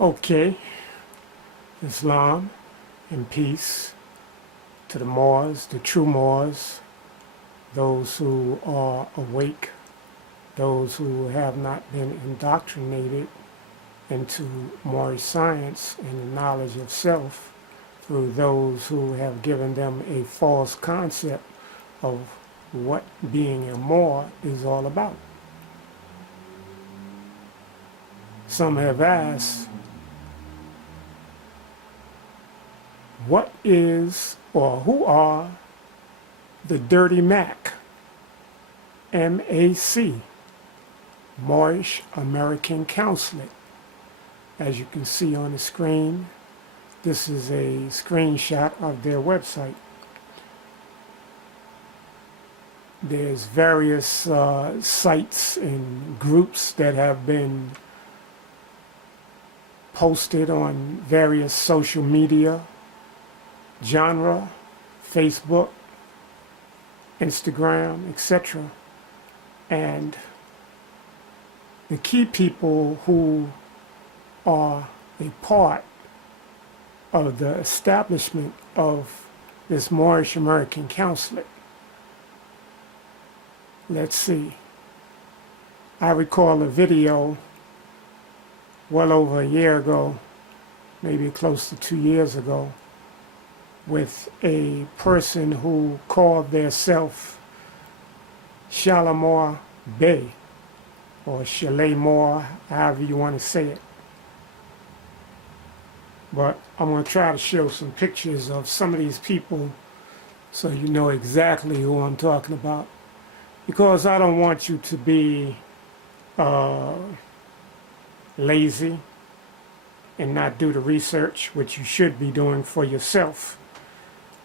Okay, Islam and peace to the Moors, the true Moors, those who are awake, those who have not been indoctrinated into Moorish science and the knowledge of self through those who have given them a false concept of what being a Moor is all about. Some have asked, what is or who are the Dirty Mac, MAC, Moorish American Consulate? As you can see on the screen, this is a screenshot of their website. There's various sites and groups that have been posted on various social media genre, Facebook, Instagram, etc. And the key people who are a part of the establishment of this Moorish American Consulate. Let's see. I recall a video well over a year ago, maybe close to 2 years ago, with a person who called theirself Shalamoor Bey, or Shalamoor, however you want to say it. But I'm going to try to show some pictures of some of these people so you know exactly who I'm talking about. Because I don't want you to be lazy and not do the research, which you should be doing for yourself.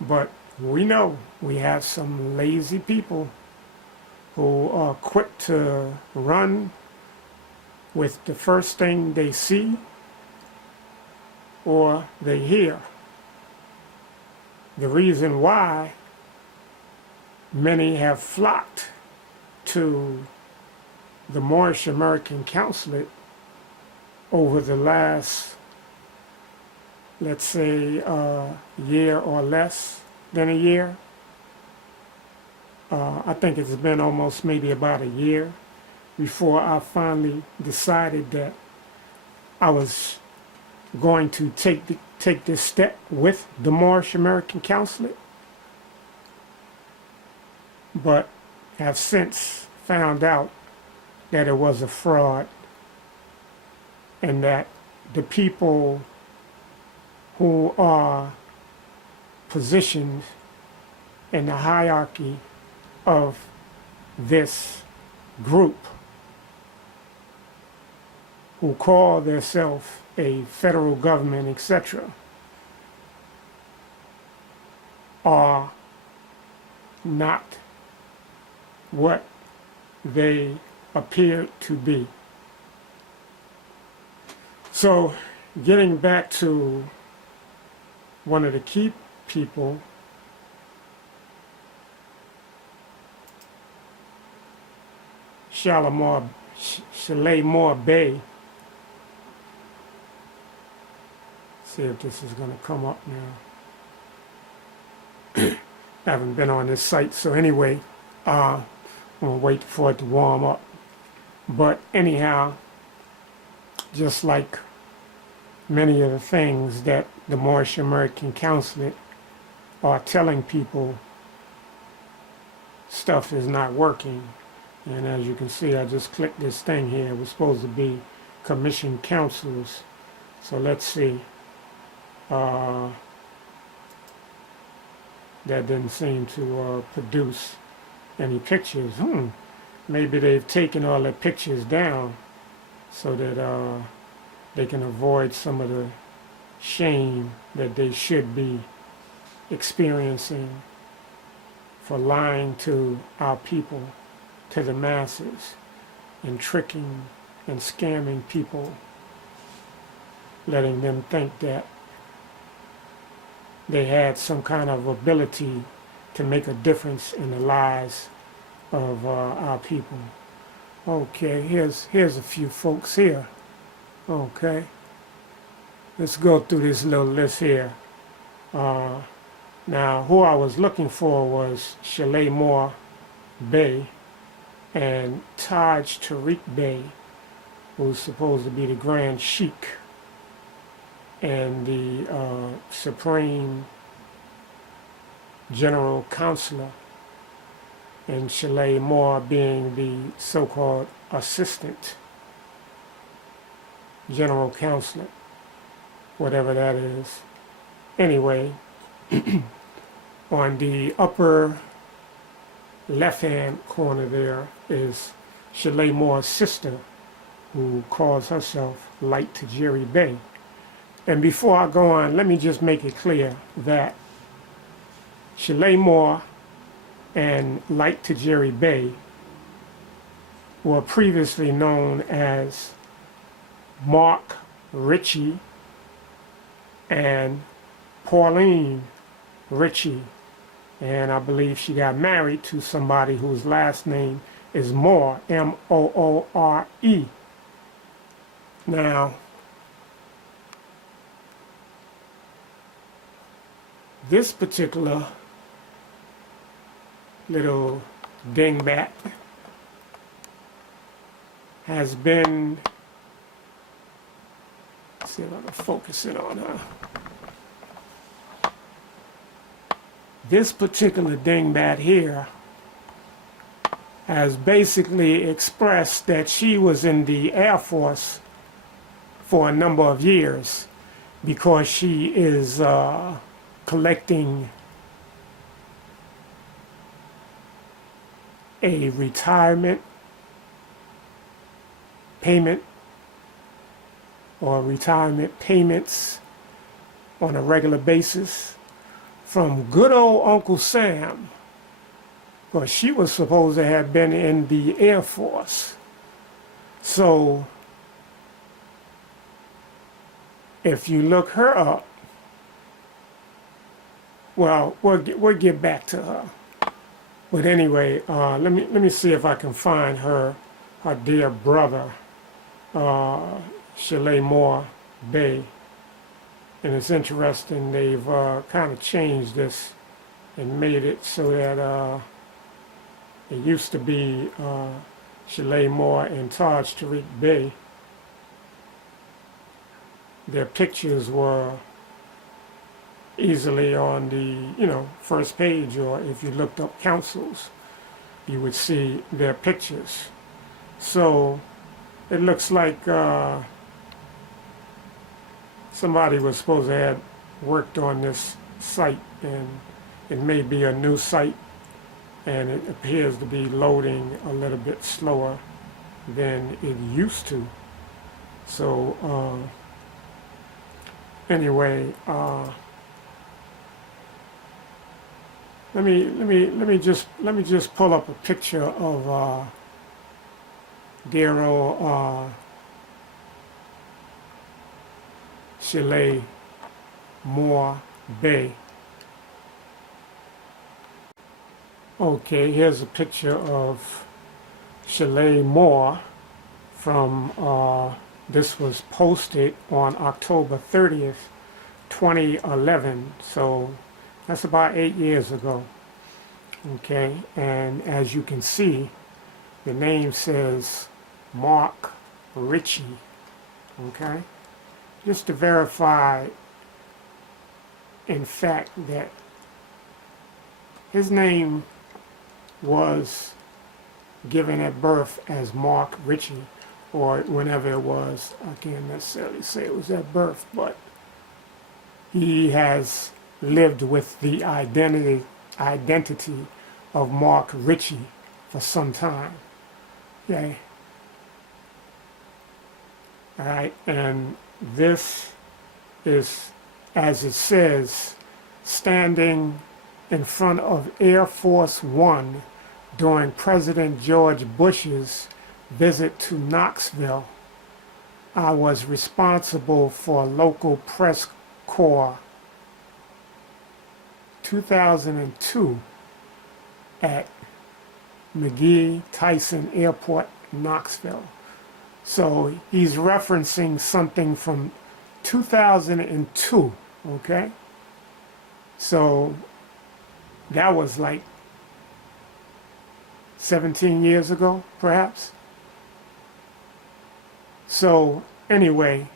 But we know we have some lazy people who are quick to run with the first thing they see or they hear. The reason why many have flocked to the Moorish American Consulate over the last, let's say, year or less than a year. I think it's been almost maybe about a year before I finally decided that I was going to take this step with the Moorish American Consulate, but have since found out that it was a fraud and that the people who are positioned in the hierarchy of this group, who call themselves a federal government, etc., are not what they appear to be. So, getting back to one of the key people, Shalamoor Bey. See if this is going to come up now. I haven't been on this site, so anyway, I'm going to wait for it to warm up. But anyhow, just like many of the things that the Moorish American Consulate are telling people, stuff is not working. And as you can see, I just clicked this thing here. It was supposed to be commissioned counselors. So let's see. That didn't seem to produce any pictures. Maybe they've taken all the pictures down so that they can avoid some of the shame that they should be experiencing for lying to our people, to the masses, and tricking and scamming people, letting them think that they had some kind of ability to make a difference in the lives of our people. Okay, here's a few folks here. Okay, let's go through this little list here. Now, who I was looking for was Shalamoor Bey and TARIK Bey, who's supposed to be the Grand Sheikh and the Supreme General Counselor, and Shalamoor being the so-called Assistant General Counselor, whatever that is. Anyway, on the upper left-hand corner there is Shalamoor's sister, who calls herself Light to Jerry Bey. And before I go on, let me just make it clear that Shalamoor and Light to Jerry Bey were previously known as Mark Ritchie and Pauline Ritchie, and I believe she got married to somebody whose last name is Moore, M-O-O-R-E. Now, this particular little dingbat has been, let's see if I can focus it on her. This particular dingbat here has basically expressed that she was in the Air Force for a number of years because she is collecting a retirement payment or retirement payments on a regular basis from good old Uncle Sam, because she was supposed to have been in the Air Force. So if you look her up, well, we'll get back to her. But anyway, let me see if I can find her dear brother, Shalamoor Bey. And it's interesting, they've kind of changed this and made it so that it used to be Shalamoor and TARIK Bey. Their pictures were easily on the first page, or if you looked up councils, you would see their pictures. So it looks like somebody was supposed to have worked on this site, and it may be a new site, and it appears to be loading a little bit slower than it used to. So anyway, let me just pull up a picture of dear old Shalamoor Bey. Okay, here's a picture of Shalamoor from, this was posted on October 30th, 2011, so that's about 8 years ago. Okay, and as you can see, the name says Mark Ritchie. Okay, just to verify, in fact, that his name was given at birth as Mark Ritchie, or whenever it was. I can't necessarily say it was at birth, but he has lived with the identity of Mark Ritchie for some time. Okay. All right, and this is, as it says, standing in front of Air Force One during President George Bush's visit to Knoxville. I was responsible for local press corps 2002 at McGee-Tyson Airport, Knoxville. So he's referencing something from 2002, okay? So that was like 17 years ago, perhaps. So anyway,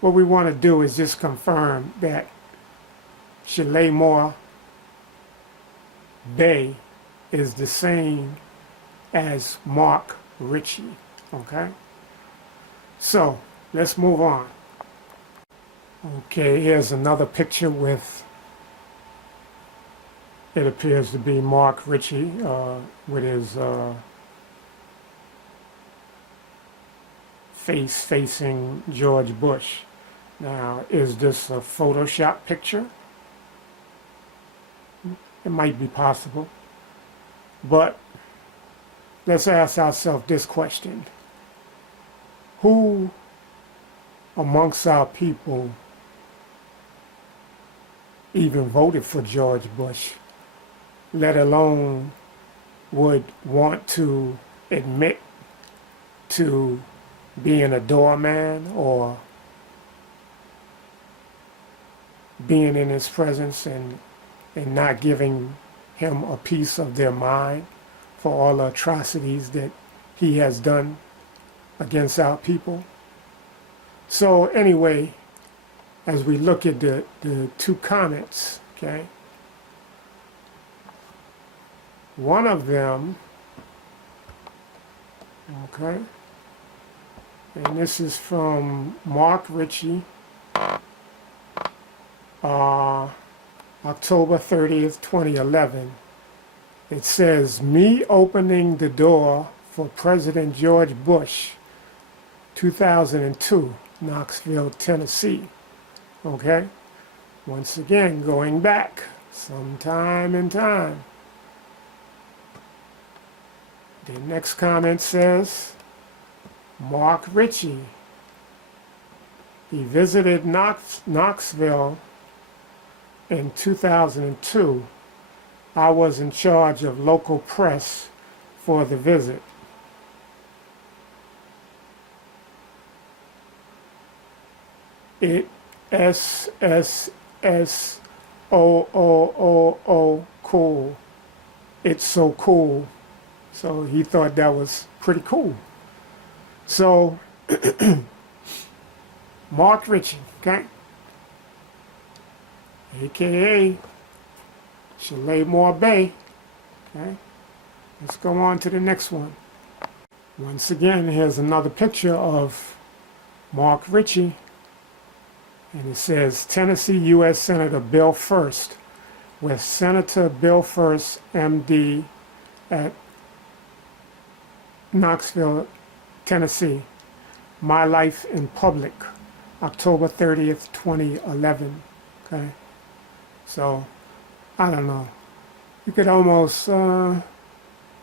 what we want to do is just confirm that Shalamoor Bay is the same as Mark Ritchie, okay? So let's move on. Okay, here's another picture with, it appears to be Mark Ritchie with his face facing George Bush. Now, is this a Photoshop picture? It might be possible. But let's ask ourselves this question. Who amongst our people even voted for George Bush, let alone would want to admit to being a doorman or being in his presence and not giving him a piece of their mind for all the atrocities that he has done against our people? So anyway, as we look at the two comments, okay, one of them, okay, and this is from Mark Ritchie, October 30th, 2011. It says, "Me opening the door for President George Bush, 2002, Knoxville, Tennessee." Okay? Once again, going back sometime in time. The next comment says, Mark Ritchie. He visited Knoxville in 2002. I was in charge of local press for the visit. It SSSOOO cool. It's so cool. So he thought that was pretty cool. So Mark Ritchie, okay, aka Shalamoor Bay. Okay, let's go on to the next one. Once again, here's another picture of Mark Ritchie. And it says, Tennessee U.S. Senator Bill First, with Senator Bill First, MD, at Knoxville, Tennessee. My Life in Public, October 30th, 2011. Okay? So, I don't know. You could almost, I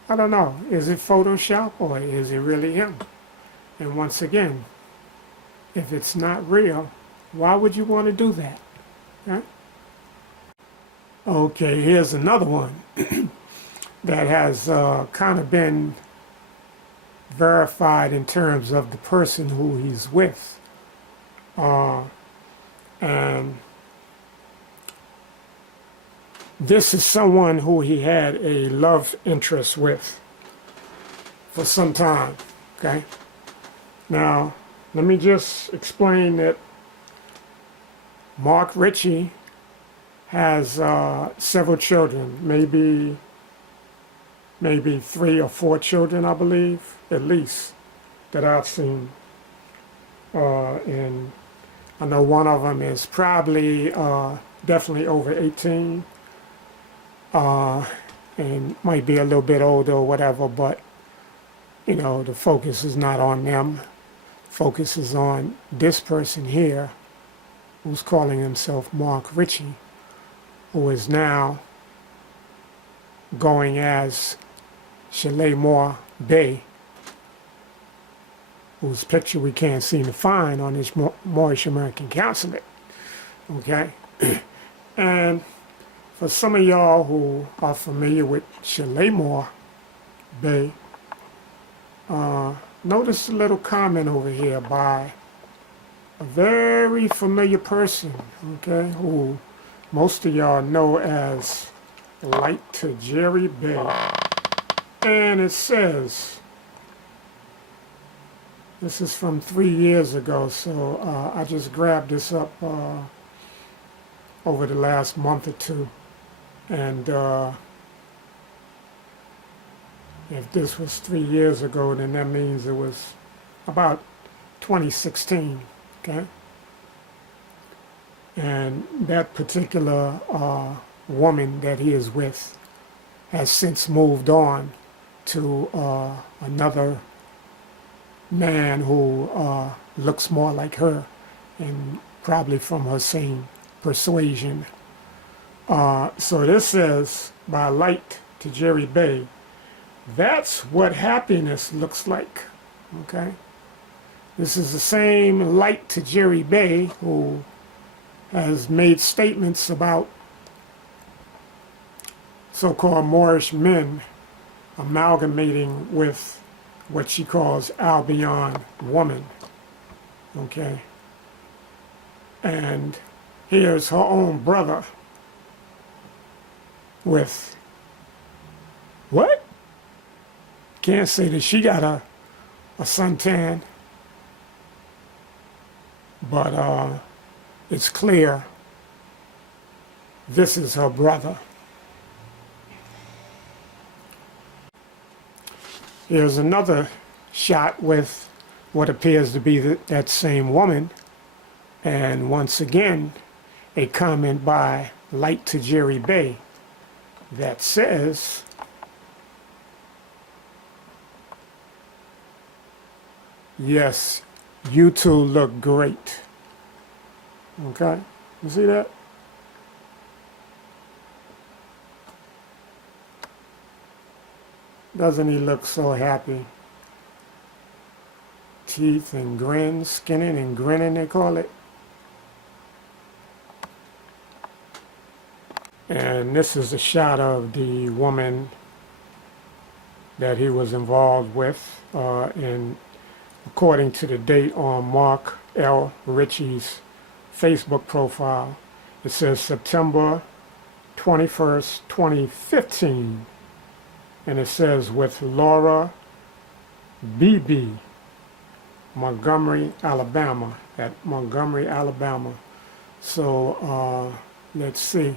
don't know, is it Photoshop or is it really him? And once again, if it's not real, why would you want to do that? Huh? Okay, here's another one that has kind of been verified in terms of the person who he's with. And this is someone who he had a love interest with for some time. Okay? Now, let me just explain that Mark Ritchie has several children, maybe 3 or 4 children, I believe, at least, that I've seen. And I know one of them is probably definitely over 18, and might be a little bit older or whatever, but, you know, the focus is not on them. Focus is on this person here, who's calling himself Mark Ritchie, who is now going as Shalamoor Bay, whose picture we can't seem to find on this Moorish American consulate. Okay? And for some of y'all who are familiar with Shalamoor Bay, notice a little comment over here by a very familiar person, okay, who most of y'all know as Light to Jerry Bay. And it says, this is from 3 years ago, so I just grabbed this up over the last month or two. And if this was 3 years ago, then that means it was about 2016, okay? And that particular woman that he is with has since moved on to another man who looks more like her and probably from her same persuasion. So this says, by Light to Jerry Bay, that's what happiness looks like, okay? This is the same Light to Jerry Bay who has made statements about so-called Moorish men amalgamating with what she calls Albion woman, okay? And here's her own brother with, what? Can't say that she got a suntan, but it's clear this is her brother. Here's another shot with what appears to be that same woman, and once again a comment by Light to Jerry Bay that says, yes, you two look great. Okay, you see that? Doesn't he look so happy? Teeth and grin, skinning and grinning, they call it. And this is a shot of the woman that he was involved with, and according to the date on Mark Ritchie's Facebook profile, it says September 21st, 2015. And it says with Laura B.B., Montgomery, Alabama, at Montgomery, Alabama. So let's see.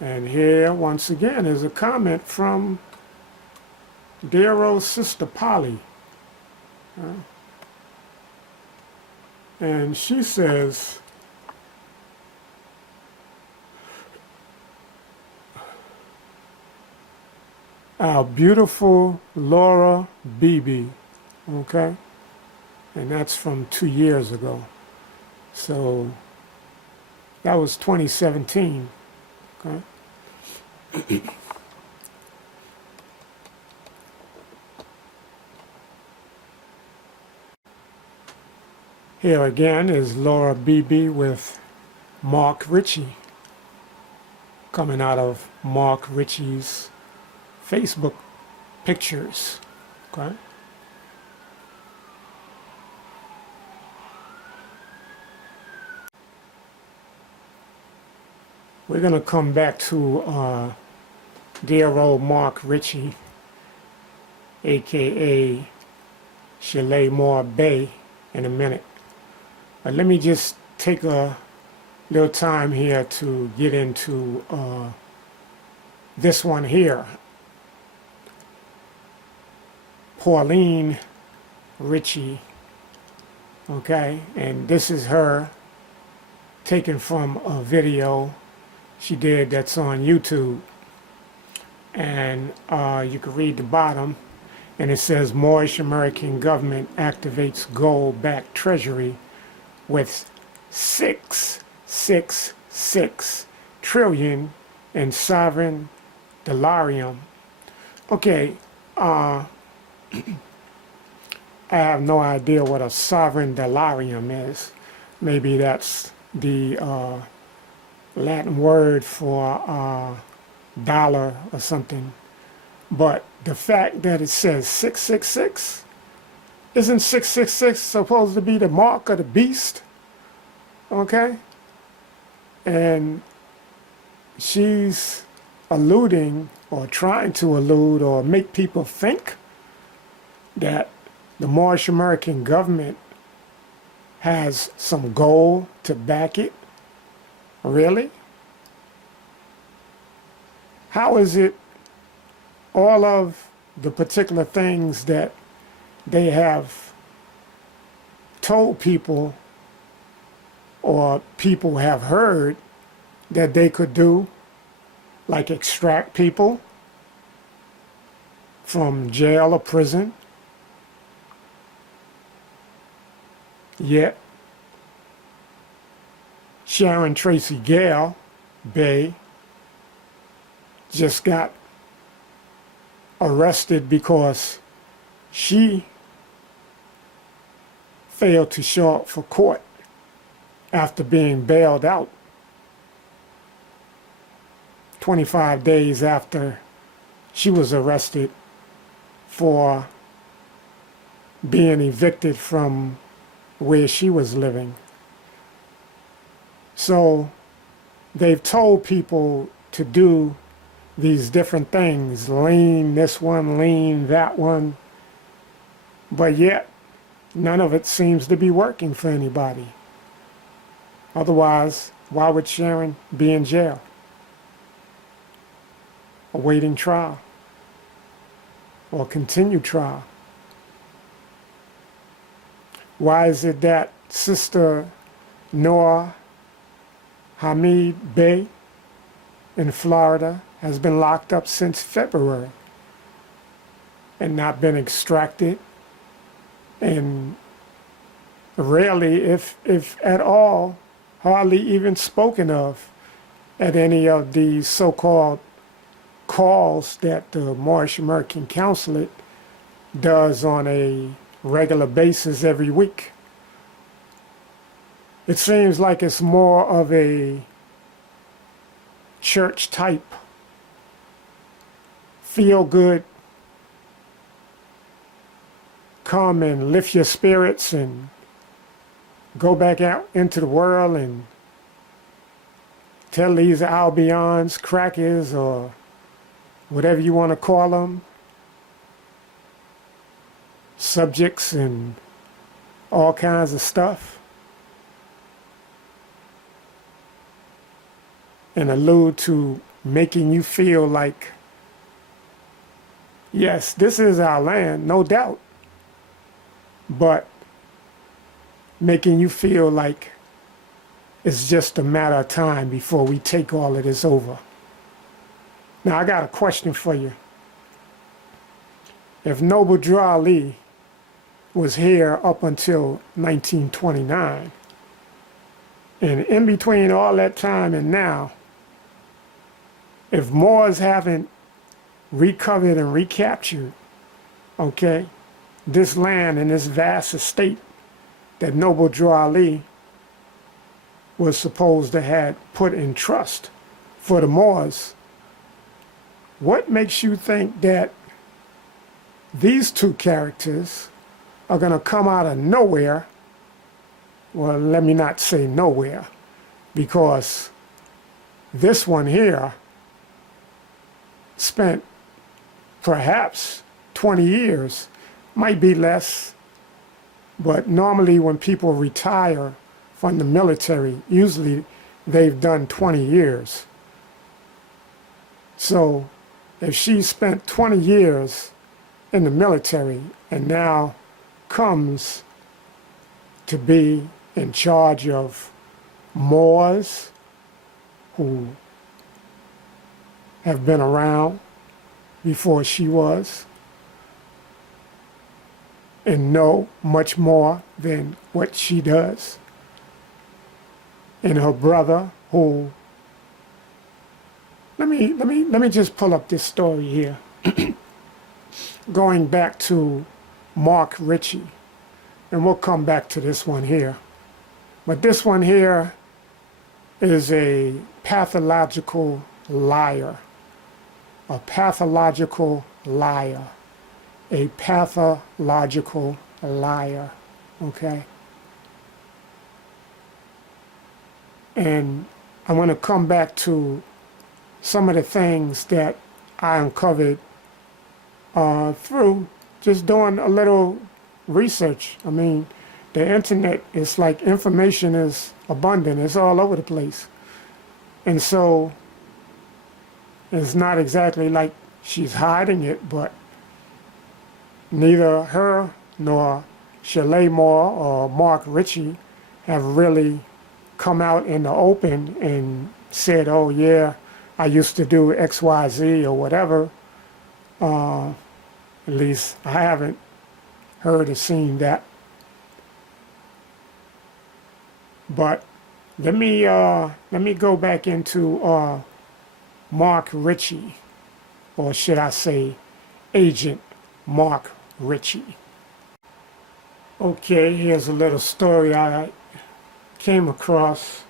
And here, once again, is a comment from dear old Sister Polly. And she says, our beautiful Laura Beebe, okay? And that's from 2 years ago. So that was 2017, okay? Here again is Laura Beebe with Mark Ritchie, coming out of Mark Ritchie's Facebook pictures, okay? We're going to come back to dear old Mark Ritchie, aka Shalamoor Bay, in a minute. But let me just take a little time here to get into this one here. Pauline Ritchie, okay, and this is her taken from a video she did that's on YouTube, and you can read the bottom, and it says Moorish American government activates gold-backed treasury with 666 trillion in sovereign delirium. Okay, I have no idea what a sovereign delirium is. Maybe that's the Latin word for dollar or something. But the fact that it says 666, isn't 666 supposed to be the mark of the beast? okay? And she's alluding or trying to allude or make people think that the Moorish American government has some goal to back it. Really? How is it all of the particular things that they have told people or people have heard that they could do, like extract people from jail or prison, yet Sharon Tracy Gale Bay just got arrested because she failed to show up for court after being bailed out 25 days after she was arrested for being evicted from where she was living. So they've told people to do these different things, lean this one, lean that one, but yet none of it seems to be working for anybody. Otherwise, why would Sharon be in jail, awaiting trial or continued trial? Why is it that Sister Noah Hamid Bey in Florida has been locked up since February and not been extracted, and rarely, if at all, hardly even spoken of at any of these so-called calls that the Moorish American Consulate does on a regular basis every week? It seems like it's more of a church type, feel good, come and lift your spirits and go back out into the world and tell these Albions, crackers, or whatever you want to call them, subjects and all kinds of stuff, and allude to making you feel like, yes, this is our land, no doubt, but making you feel like it's just a matter of time before we take all of this over. Now, I got a question for you. If Noble Drew Ali was here up until 1929, and in between all that time and now, if Moors haven't recovered and recaptured, okay, this land and this vast estate that Noble Drew Ali was supposed to have put in trust for the Moors, what makes you think that these two characters are going to come out of nowhere? Well, let me not say nowhere, because this one here spent perhaps 20 years, might be less, but normally when people retire from the military, usually they've done 20 years. So if she spent 20 years in the military and now comes to be in charge of Moors who have been around before she was and know much more than what she does, and her brother who, let me just pull up this story here. Going back to Mark Ritchie, and we'll come back to this one here. But this one here is a pathological liar. A pathological liar. A pathological liar. Okay? And I want to come back to some of the things that I uncovered through just doing a little research. I mean, the internet is like information is abundant. It's all over the place. And so it's not exactly like she's hiding it, but neither her nor Shalamoor or Mark Ritchie have really come out in the open and said, oh yeah, I used to do X, Y, Z or whatever. At least I haven't heard or seen that. But let me go back into Mark Ritchie, or should I say Agent Mark Ritchie. Okay, here's a little story I came across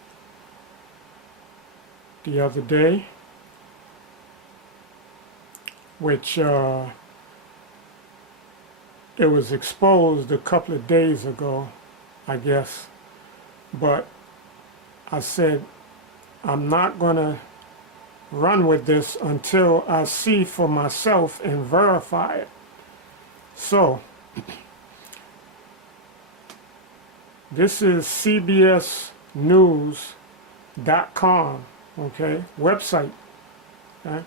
the other day, which it was exposed a couple of days ago, I guess. But I said, I'm not going to run with this until I see for myself and verify it. So, this is CBSnews.com, okay, website. Okay?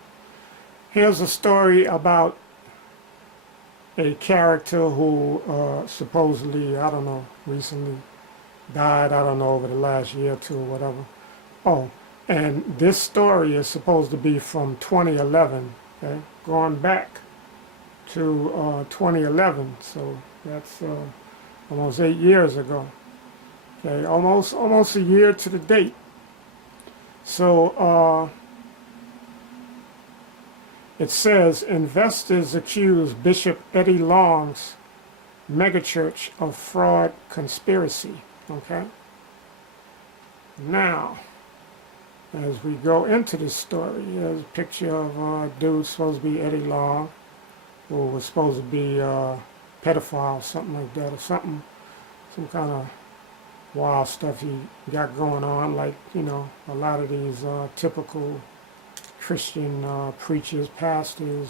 Here's a story about a character who supposedly, I don't know, recently died, I don't know, over the last year or two or whatever. Oh, and this story is supposed to be from 2011, okay, going back to 2011, so that's almost 8 years ago. Okay, almost a year to the date. So it says investors accuse Bishop Eddie Long's megachurch of fraud conspiracy. Okay. Now, as we go into this story, here's a picture of a dude supposed to be Eddie Long, who was supposed to be a pedophile, something like that, or something, some kind of wild stuff he got going on, like, you know, a lot of these typical Christian preachers, pastors,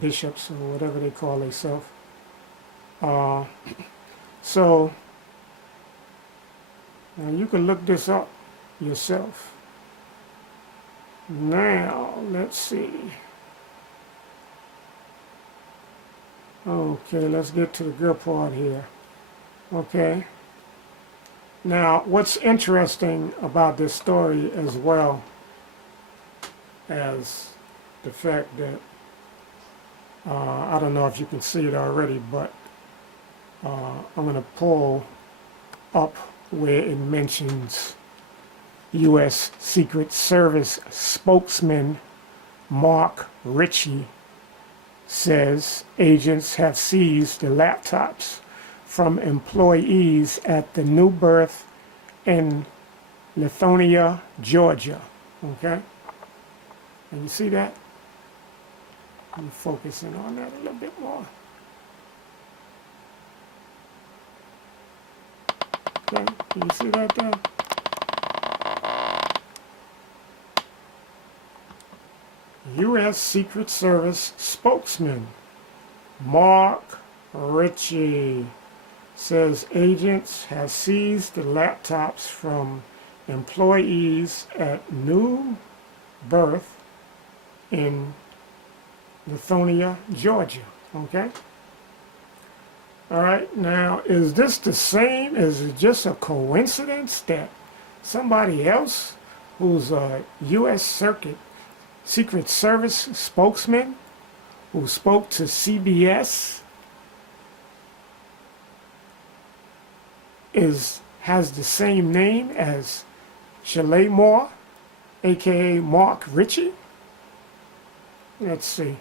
bishops, or whatever they call themselves. So, now you can look this up yourself. Now, let's see. Okay, let's get to the good part here. Okay. Now, what's interesting about this story, as well as the fact that, I don't know if you can see it already, but I'm going to pull up where it mentions U.S. Secret Service spokesman Mark Ritchie says agents have seized the laptops from employees at the New Birth in Lithonia, Georgia. Okay? And you see that? I'm focusing on that a little bit more. Okay, can you see that there? U.S. Secret Service spokesman Mark Ritchie says agents have seized the laptops from employees at New Birth in Lithonia, Georgia. Okay? All right, now, is this the same? Is it just a coincidence that somebody else who's a U.S. Secret Service spokesman who spoke to CBS has the same name as Shalamoor, aka Mark Ritchie? Let's see.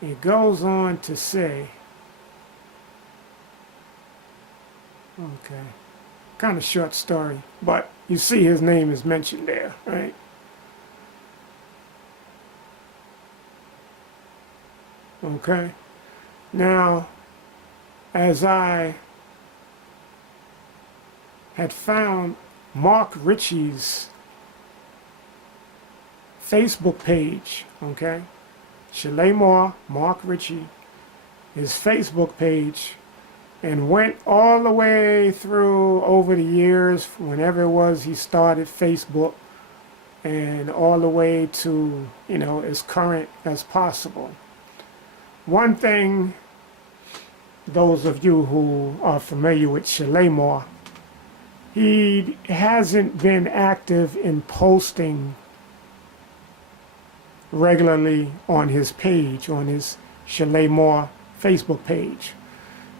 It goes on to say, okay, kind of short story, but you see his name is mentioned there, right? Okay. Now, as I had found Mark Ritchie's Facebook page, okay? Shalamoor, Mark Ritchie, his Facebook page, and went all the way through over the years, whenever it was he started Facebook, and all the way to, you know, as current as possible. One thing, those of you who are familiar with Shalamoor, he hasn't been active in posting regularly on his page, on his Shalamoor Facebook page.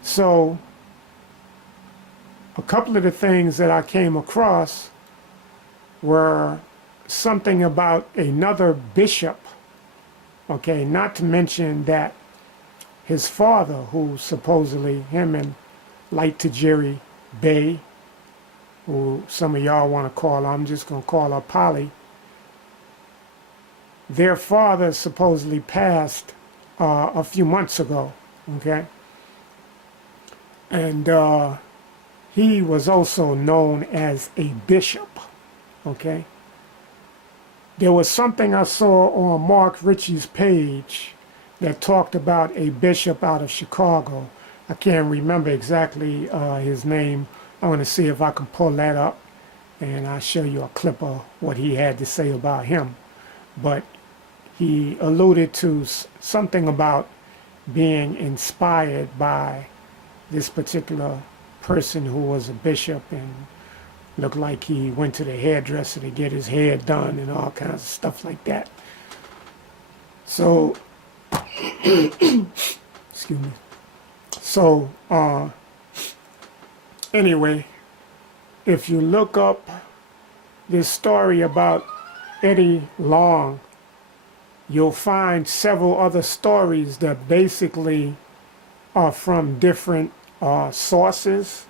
So a couple of the things that I came across were something about another bishop, okay, not to mention that his father, who supposedly, him and Light Tajiri Bay, who some of y'all want to call her, I'm just going to call her Polly, their father supposedly passed a few months ago, okay? And he was also known as a bishop, okay? There was something I saw on Mark Ritchie's page that talked about a bishop out of Chicago. I can't remember exactly his name. I want to see if I can pull that up, and I'll show you a clip of what he had to say about him. But he alluded to something about being inspired by this particular person who was a bishop, and looked like he went to the hairdresser to get his hair done and all kinds of stuff like that. So, excuse me. So, anyway, if you look up this story about Eddie Long, you'll find several other stories that basically are from different sources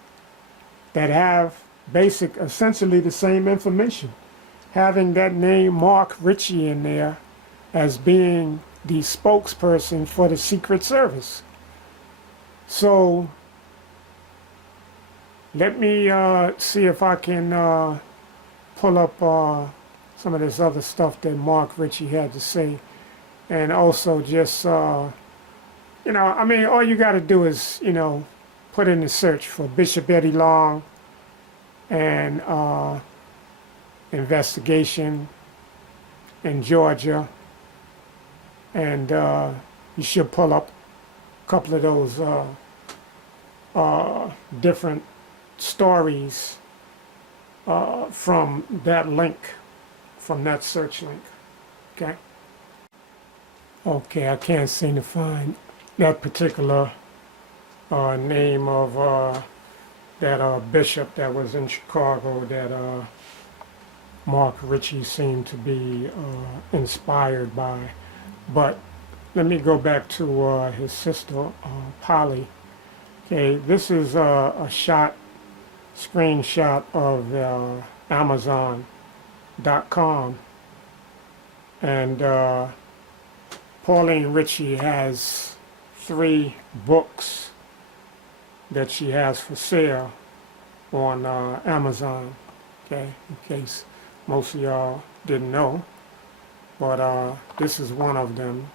that have essentially the same information, having that name Mark Ritchie in there as being the spokesperson for the Secret Service. So let me see if I can pull up some of this other stuff that Mark Ritchie had to say, and also just you know, I mean, all you got to do is, you know, put in the search for Bishop Eddie Long and investigation in Georgia, and you should pull up a couple of those different stories from that link, from that search link. Okay. Okay, I can't seem to find that particular name of that bishop that was in Chicago that Mark Ritchie seemed to be inspired by. But let me go back to his sister, Polly. Okay, this is a screenshot of Amazon.com, and Pauline Ritchie has 3 books that she has for sale on Amazon, okay, in case most of y'all didn't know. But this is one of them,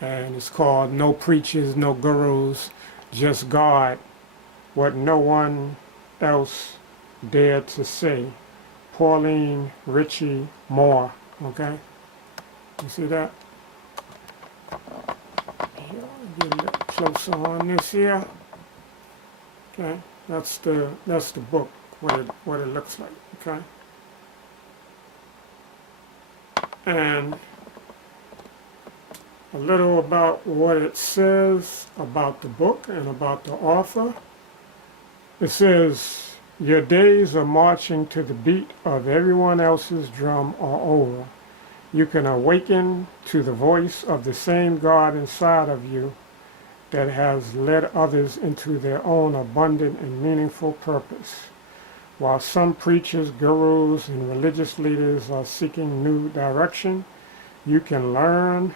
and it's called No Preachers, No Gurus, Just God, What No One Else Dared to Say. Pauline Ritchie Moore, okay? You see that? Here, I'll get a little closer on this here. Okay, that's the book, what it looks like, okay? And a little about what it says about the book and about the author. It says, your days of marching to the beat of everyone else's drum are over. You can awaken to the voice of the same God inside of you that has led others into their own abundant and meaningful purpose. While some preachers, gurus, and religious leaders are seeking new direction, you can learn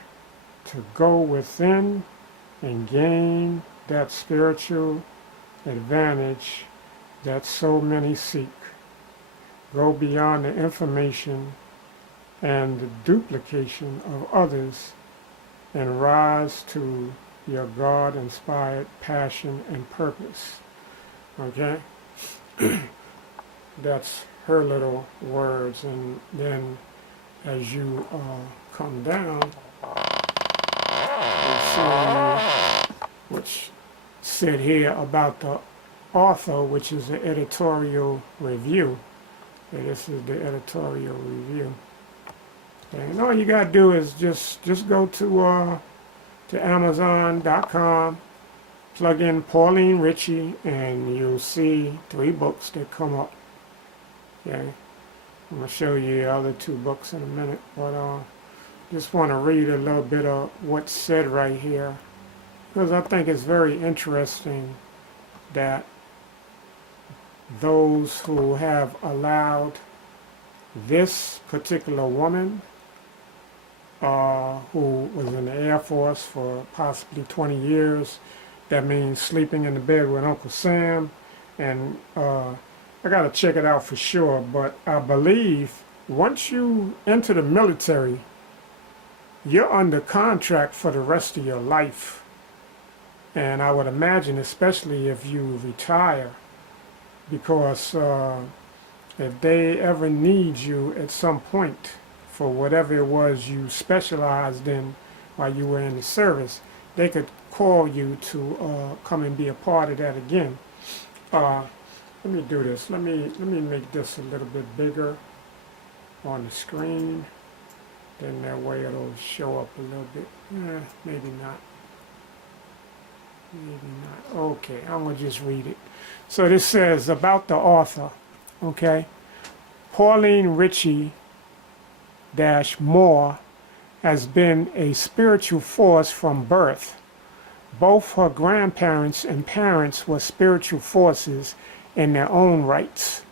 to go within and gain that spiritual advantage that so many seek. Go beyond the information and the duplication of others and rise to your God-inspired passion and purpose. Okay? That's her little words. And then as you come down, you see which said here about the author, which is the editorial review. And this is the editorial review. And all you gotta do is just go to Amazon.com, plug in Pauline Ritchie, and you'll see 3 books that come up. Okay, I'm gonna show you the other 2 books in a minute, but just want to read a little bit of what's said right here, because I think it's very interesting that those who have allowed this particular woman, who was in the Air Force for possibly 20 years, that means sleeping in the bed with Uncle Sam, and I gotta check it out for sure, but I believe once you enter the military, you're under contract for the rest of your life. And I would imagine, especially if you retire, because if they ever need you at some point for whatever it was you specialized in while you were in the service, they could call you to come and be a part of that again. Let me do this. Let me make this a little bit bigger on the screen. Then that way it'll show up a little bit. Maybe not. Maybe not. Okay, I'm going to just read it. So this says about the author, okay? Pauline Ritchie Moore has been a spiritual force from birth. Both her grandparents and parents were spiritual forces in their own rights,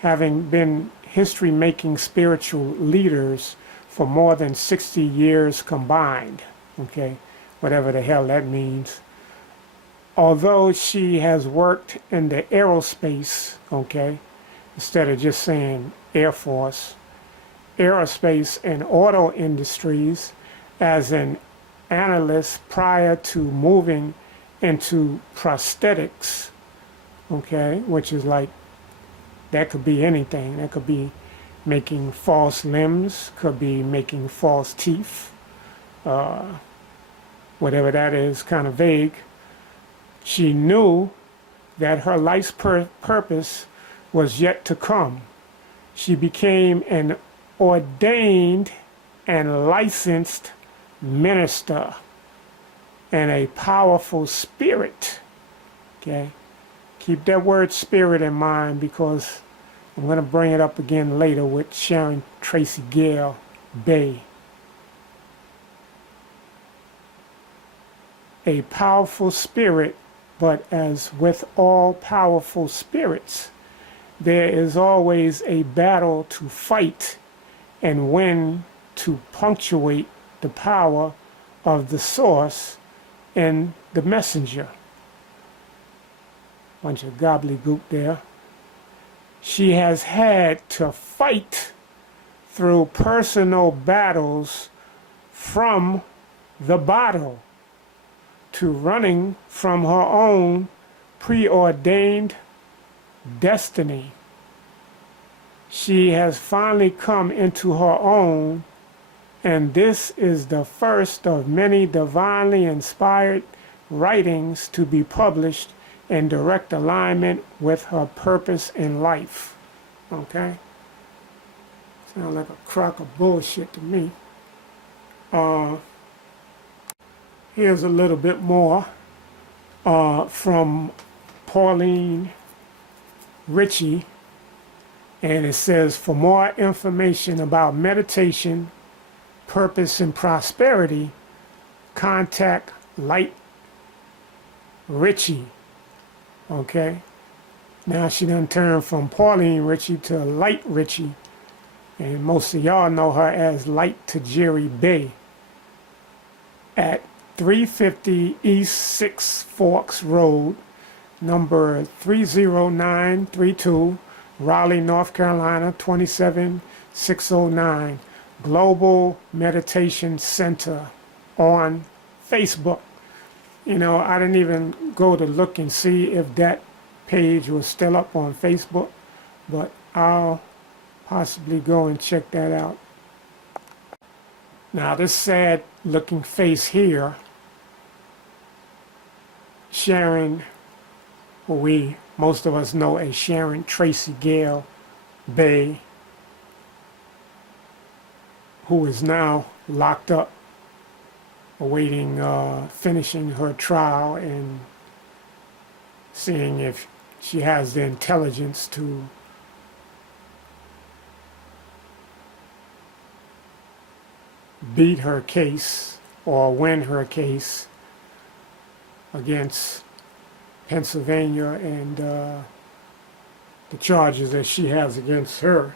having been history-making spiritual leaders for more than 60 years combined, okay? Whatever the hell that means. Although she has worked in the aerospace, okay, instead of just saying Air Force, aerospace and auto industries as an analyst prior to moving into prosthetics, okay, which is like, that could be anything. That could be making false limbs, could be making false teeth, whatever that is, kind of vague. She knew that her life's purpose was yet to come. She became an ordained and licensed minister and a powerful spirit. Okay? Keep that word spirit in mind, because I'm going to bring it up again later with Sharon Tracy Gale Bay. A powerful spirit, but as with all powerful spirits, there is always a battle to fight and win to punctuate the power of the source and the messenger. Bunch of gobbledygook there. She has had to fight through personal battles from the bottle to running from her own preordained destiny. She has finally come into her own, and this is the first of many divinely inspired writings to be published in direct alignment with her purpose in life. Okay? Sounds like a crock of bullshit to me. Here's a little bit more from Pauline Ritchie, and it says, for more information about meditation, purpose, and prosperity, contact Light Ritchie. Okay? Now she done turned from Pauline Ritchie to Light Ritchie, and most of y'all know her as Light to Jerry Bay at 350 East Six Forks Road, number 30932, Raleigh, North Carolina, 27609, Global Meditation Center on Facebook. You know, I didn't even go to look and see if that page was still up on Facebook, but I'll possibly go and check that out. Now, this sad looking face here, Sharon, who most of us know as Sharon Tracy Gale Bay, who is now locked up awaiting finishing her trial and seeing if she has the intelligence to beat her case or win her case against Pennsylvania and the charges that she has against her.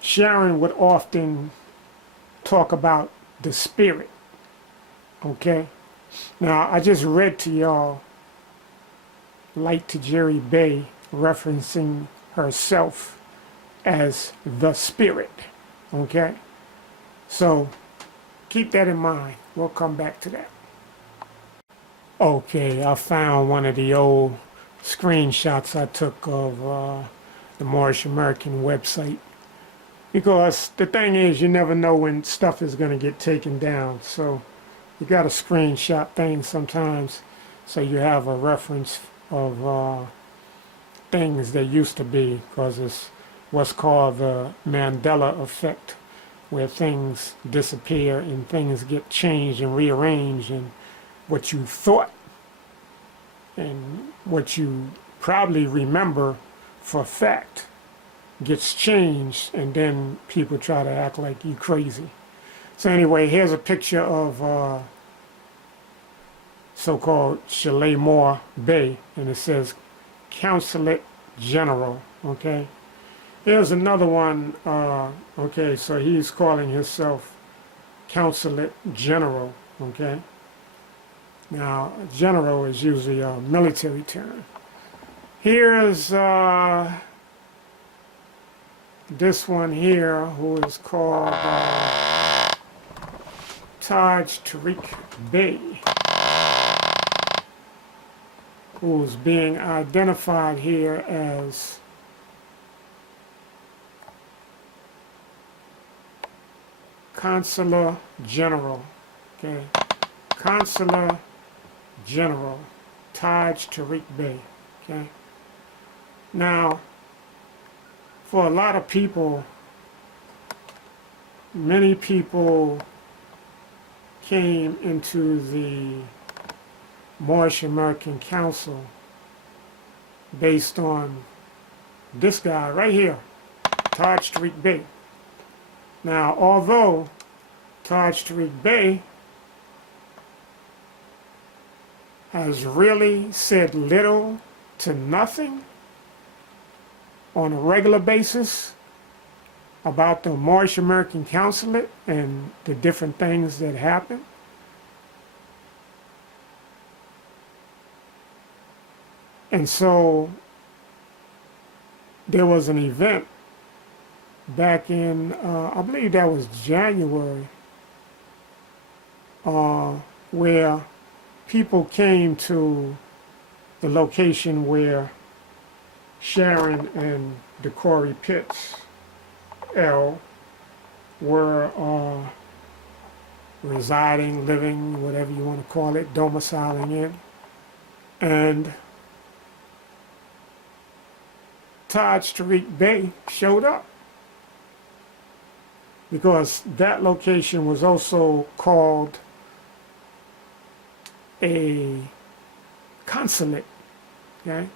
Sharon would often talk about the spirit, okay? Now, I just read to y'all Light to Jerry Bay referencing herself as the spirit, okay? So, keep that in mind. We'll come back to that. Okay, I found one of the old screenshots I took of the Moorish American website. Because the thing is, you never know when stuff is going to get taken down. So you got to screenshot things sometimes so you have a reference of things that used to be, because it's what's called the Mandela effect, where things disappear and things get changed and rearranged, and what you thought and what you probably remember for a fact gets changed, and then people try to act like you crazy. So anyway, here's a picture of so-called Shalamoor Bay, and it says Consulate General, okay? Here's another one, okay, so he's calling himself Consulate General, okay? Now, general is usually a military term. Here's this one here, who is called TARIK Bay, who's being identified here as Consular General, okay? Consular General, TARIK Bay, okay? Now, for a lot of people, many people came into the Moorish American Council based on this guy right here, TARIK Bay. Now, although TARIK Bay has really said little to nothing on a regular basis about the Moorish American Consulate and the different things that happen, and so there was an event back in, I believe that was January, where people came to the location where Sharon and DeCorey Pitts, L, were residing, living, whatever you want to call it, domiciling in. And TARIK Bay showed up, because that location was also called a consulate, okay?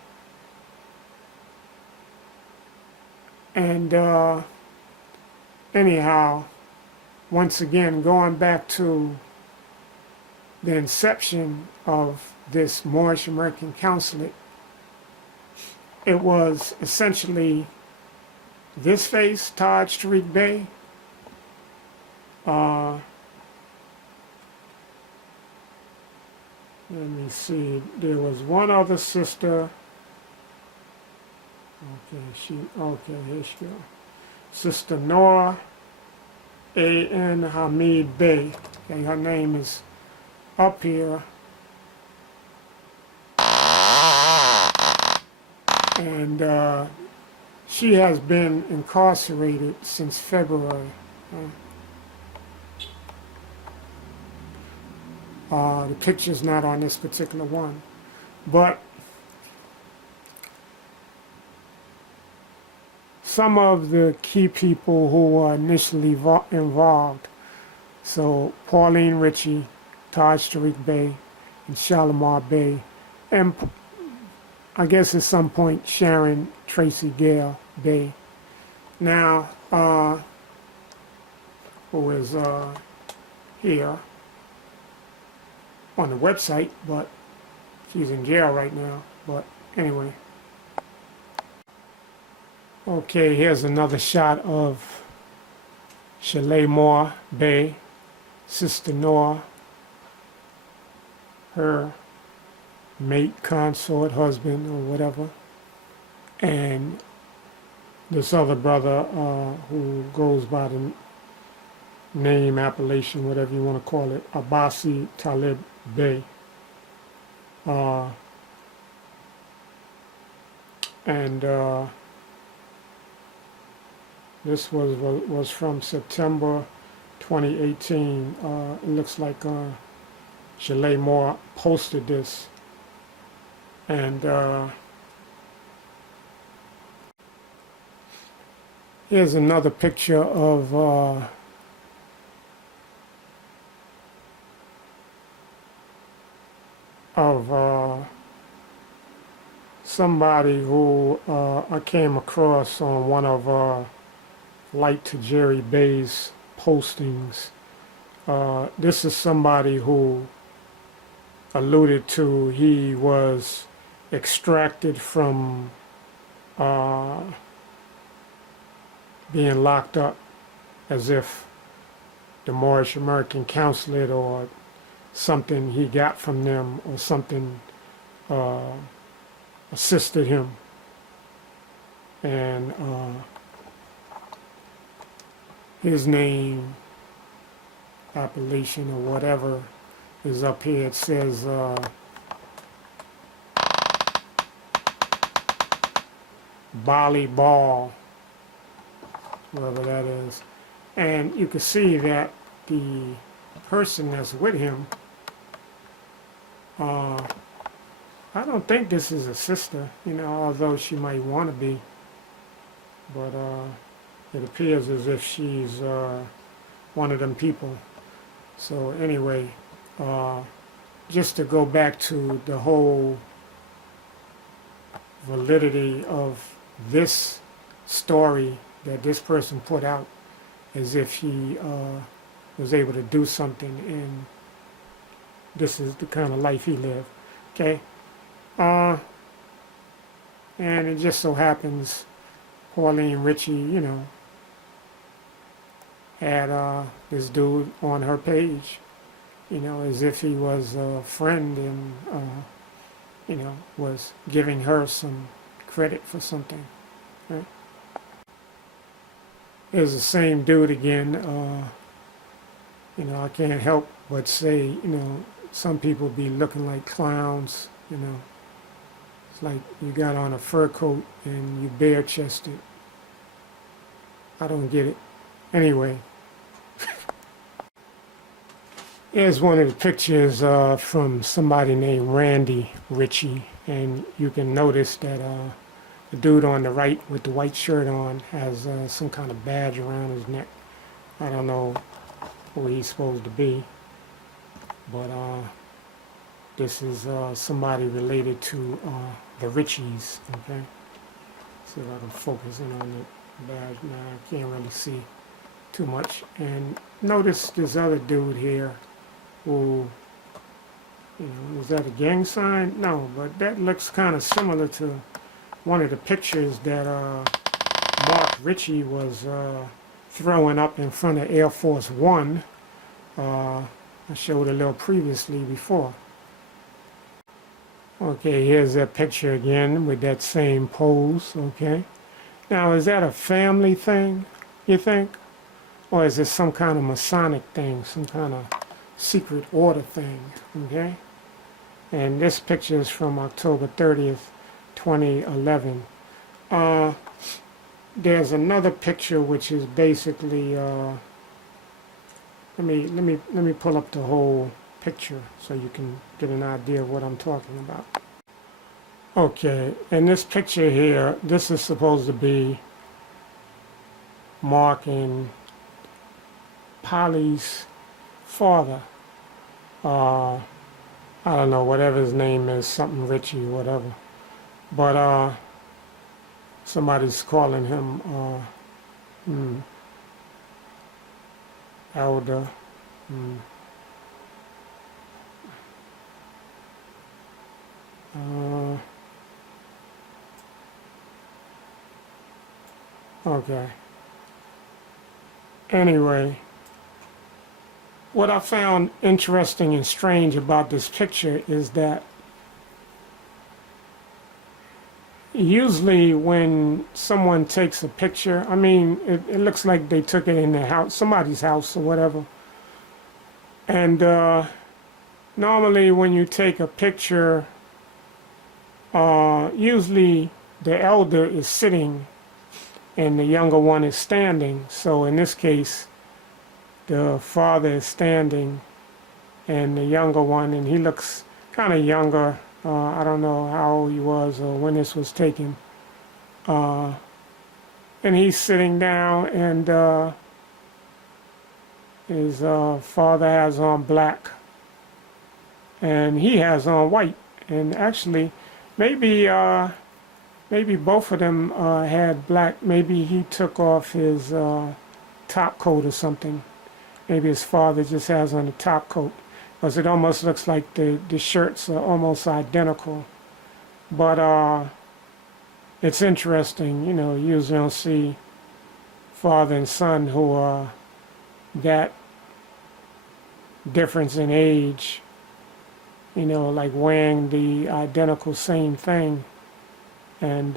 And anyhow, once again, going back to the inception of this Moorish American Consulate, it was essentially this face, TARIK Bay, Let me see. There was one other sister. Okay, here she go. Sister Noor A.N. Hamid Bey. Okay, her name is up here. And she has been incarcerated since February. The picture's not on this particular one, but some of the key people who were initially involved, so Pauline Ritchie, TARIK Bey, and Shalamoor Bey, and I guess at some point Sharon Tracy Gale Bey. Now, who is here on the website, but she's in jail right now. But anyway. Okay, here's another shot of Shalamoor Bey, Sister Noor, her mate, consort, husband, or whatever, and this other brother who goes by the name, appellation, whatever you want to call it, Abbasi Talib Bey. This was from September 2018. It looks like Shalamoor posted this, and here's another picture of somebody who I came across on one of Light to Jerry Bey's postings. This is somebody who alluded to he was extracted from being locked up, as if the Moorish American consulate or something he got from them or something assisted him. And his name, appellation, or whatever is up here. It says BOULE, whatever that is. And you can see that the person that's with him, I don't think this is a sister, although she might want to be, but it appears as if she's one of them people. So anyway, just to go back to the whole validity of this story that this person put out, as if he was able to do something, and this is the kind of life he lived. Okay? And it just so happens Pauline Ritchie, had this dude on her page, as if he was a friend and, was giving her some credit for something. Right? There's the same dude again. I can't help but say, some people be looking like clowns, It's like you got on a fur coat and you bare-chested. I don't get it. Anyway. Here's one of the pictures from somebody named Randy Ritchie, and you can notice that the dude on the right with the white shirt on has some kind of badge around his neck. I don't know who he's supposed to be, but this is somebody related to the Ritchies. Okay, see if I can focus in on the badge. Now I can't really see too much. And notice this other dude here who, is that a gang sign? No, but that looks kind of similar to one of the pictures that Mark Ritchie was throwing up in front of Air Force One. I showed a little previously before. Okay, here's that picture again with that same pose, okay? Now, is that a family thing, you think? Or is it some kind of Masonic thing, some kind of secret order thing, okay? And this picture is from October 30th, 2011. There's another picture which is basically, let me pull up the whole picture so you can get an idea of what I'm talking about. Okay, in this picture here, this is supposed to be Mark and Polly's father. I don't know, whatever his name is, something Ritchie, whatever. But somebody's calling him elder. Okay. Anyway, what I found interesting and strange about this picture is that usually when someone takes a picture, I mean, it looks like they took it in their house, somebody's house or whatever. And normally when you take a picture, usually the elder is sitting and the younger one is standing. So in this case, the father is standing and the younger one, and he looks kind of younger. I don't know how old he was or when this was taken. And he's sitting down, and his father has on black and he has on white. And actually, maybe both of them had black. Maybe he took off his top coat or something. Maybe his father just has on the top coat, because it almost looks like the shirts are almost identical. But it's interesting, you know, you usually don't see father and son who are that difference in age, you know, like wearing the identical same thing. And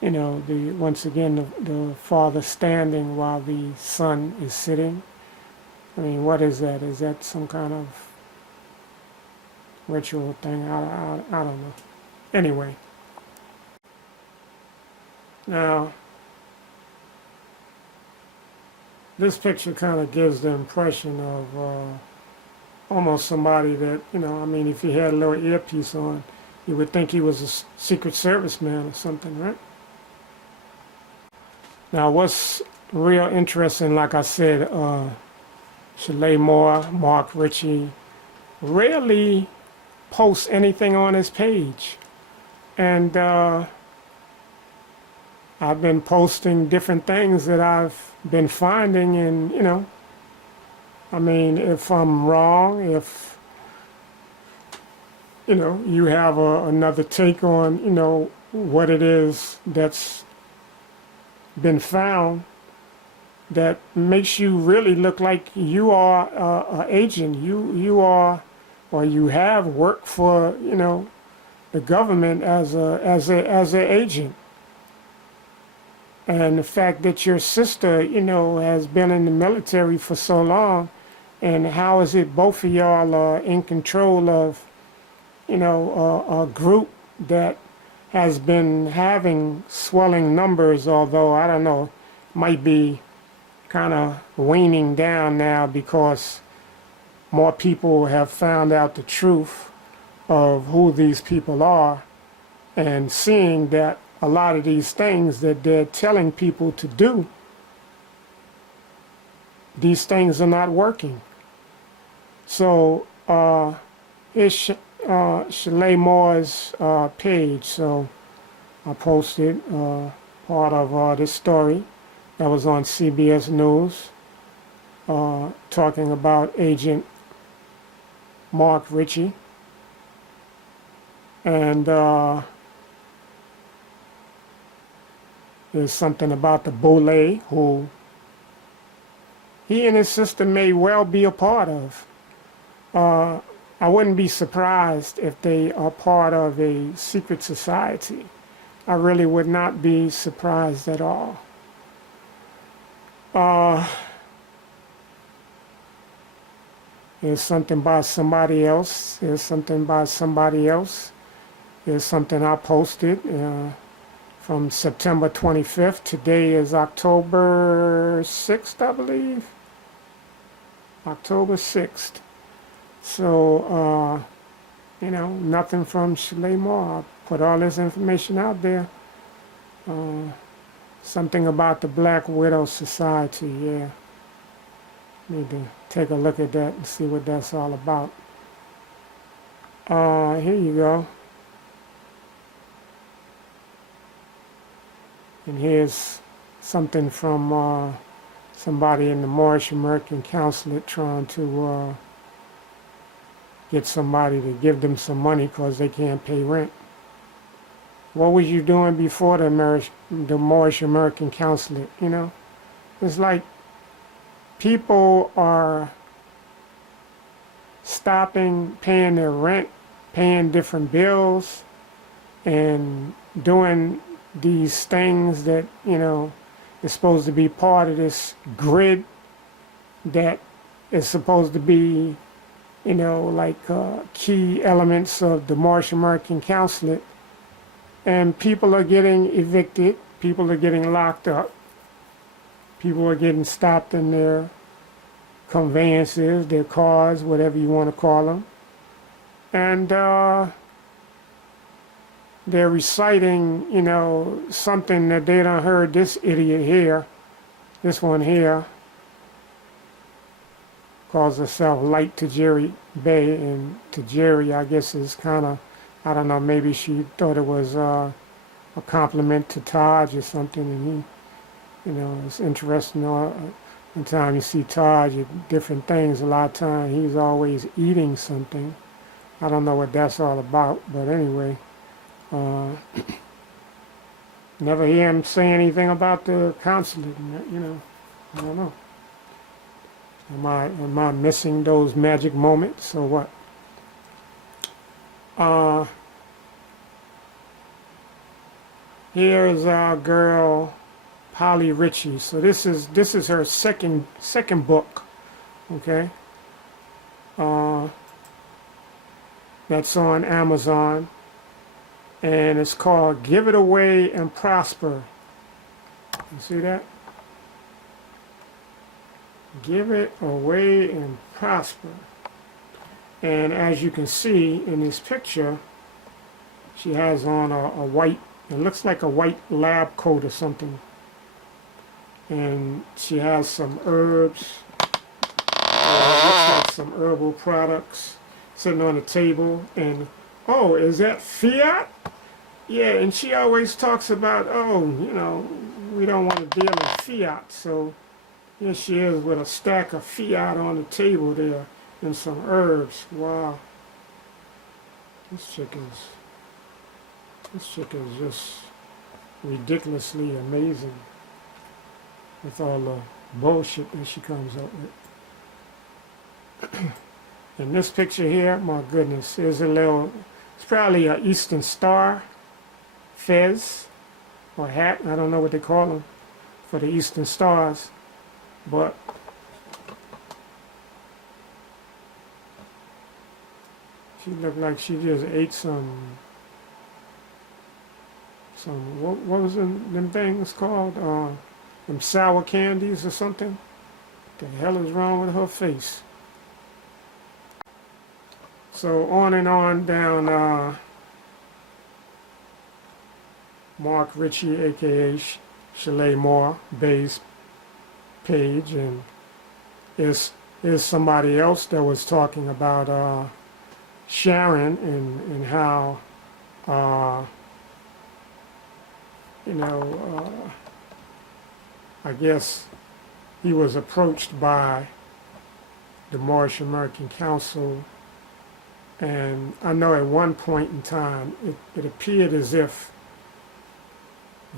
you know, once again, the father standing while the son is sitting. I mean, what is that? Is that some kind of ritual thing? I don't know. Anyway. Now, this picture kind of gives the impression of almost somebody that, you know, I mean, if he had a little earpiece on, you would think he was a Secret Service man or something, right? Now, what's real interesting, like I said, Shalamoor, Mark Ritchie, rarely posts anything on his page. And I've been posting different things that I've been finding, and, you know, I mean, if I'm wrong, if, you know, you have another take on, you know, what it is that's been found that makes you really look like you are an agent. You are, or you have worked for, you know, the government as an agent. And the fact that your sister, you know, has been in the military for so long, and how is it both of y'all are in control of, you know, a group that has been having swelling numbers, although, I don't know, might be kind of waning down now because more people have found out the truth of who these people are, and seeing that a lot of these things that they're telling people to do, these things are not working. So it's Shalamoor's page, so I posted part of this story that was on CBS News, talking about Agent Mark Ritchie. And there's something about the BOULE, who he and his sister may well be a part of. I wouldn't be surprised if they are part of a secret society. I really would not be surprised at all. Here's something by somebody else. Here's something by somebody else. Here's something I posted from September 25th. Today is October 6th, I believe. October 6th. So, you know, nothing from Shalamoor. I put all this information out there. Something about the Black Widow Society, yeah. Need to take a look at that and see what that's all about. Here you go. And here's something from somebody in the Moorish American Consulate trying to get somebody to give them some money because they can't pay rent. What was you doing before the Moorish American Consulate, you know? It's like people are stopping paying their rent, paying different bills, and doing these things that, you know, is supposed to be part of this grid that is supposed to be, you know, like key elements of the Moorish American Consulate. And people are getting evicted, people are getting locked up, people are getting stopped in their conveyances, their cars, whatever you want to call them. And they're reciting, you know, something that they done heard this idiot here, this one here, calls herself Light to Jerry Bay, and to Jerry, I guess, is kind of, I don't know, maybe she thought it was a compliment to Taj or something, and he, you know, it's interesting. One time you see Taj at different things, a lot of times he's always eating something. I don't know what that's all about, but anyway, never hear him say anything about the consulate, you know, I don't know. Am I missing those magic moments or what? Here's our girl Mark Ritchie. So this is her second book, okay? That's on Amazon, and it's called Give It Away and Prosper. You see that? Give it away and prosper. And as you can see in this picture, she has on a white, it looks like a white lab coat or something. And she has some herbs, looks like some herbal products sitting on the table. And, oh, is that fiat? Yeah, and she always talks about, oh, you know, we don't want to deal in fiat. So here she is with a stack of fiat on the table there and some herbs. Wow. This chick is just ridiculously amazing with all the bullshit that she comes up with. In this picture here, my goodness, there's a little, it's probably an Eastern Star fez or hat, I don't know what they call them, for the Eastern Stars, but she looked like she just ate some what was them things called? Them sour candies or something? What the hell is wrong with her face? So on and on down Mark Ritchie, aka Shalamoor Bay's page, and is somebody else that was talking about Sharon and how you know, I guess he was approached by the Moorish American Council, and I know at one point in time it appeared as if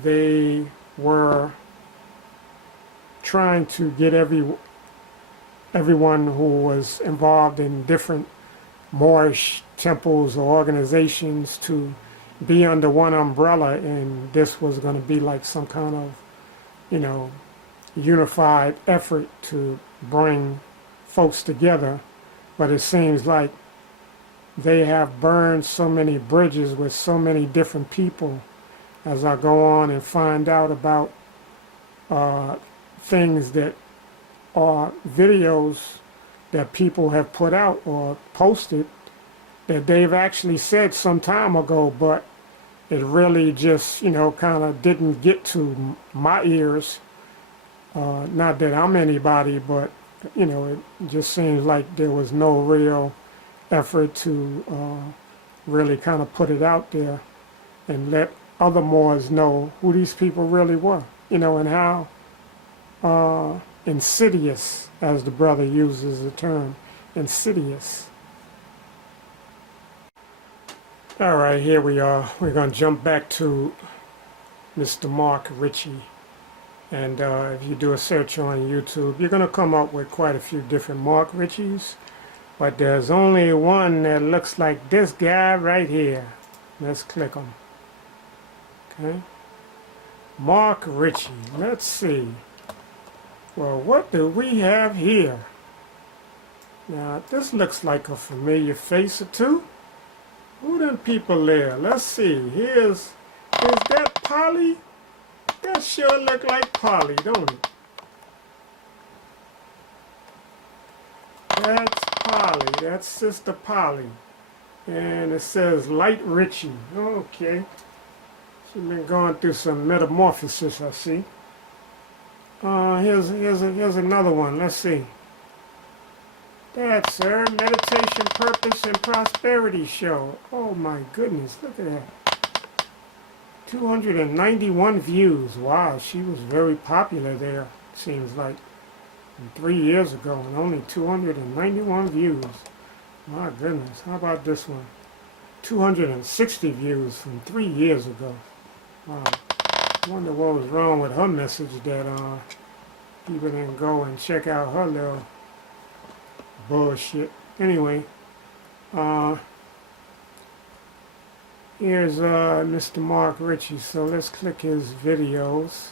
they were trying to get everyone who was involved in different Moorish temples or organizations to be under one umbrella, and this was going to be like some kind of, you know, unified effort to bring folks together. But it seems like they have burned so many bridges with so many different people as I go on and find out about things that are videos that people have put out or posted that they've actually said some time ago, but it really just, you know, kind of didn't get to my ears. Not that I'm anybody, but, you know, it just seems like there was no real effort to really kind of put it out there and let other Moors know who these people really were, you know, and how insidious, as the brother uses the term, insidious. All right, here we are. We're going to jump back to Mr. Mark Ritchie. And if you do a search on YouTube, you're going to come up with quite a few different Mark Ritchies. But there's only one that looks like this guy right here. Let's click him. Okay. Mark Ritchie. Let's see. Well, what do we have here? Now, this looks like a familiar face or two. Who them people there? Let's see. Is that Polly? That sure look like Polly, don't it? That's Polly. That's Sister Polly. And it says Light Ritchie. Okay. She's been going through some metamorphosis, I see. Here's another one. Let's see. That's her Meditation, Purpose, and Prosperity show. Oh my goodness, look at that. 291 views. Wow, she was very popular there, seems like. 3 years ago, and only 291 views. My goodness, how about this one? 260 views from 3 years ago. Wow. I wonder what was wrong with her message that people didn't go and check out her little bullshit. Anyway, here's Mr. Mark Ritchie. So let's click his videos.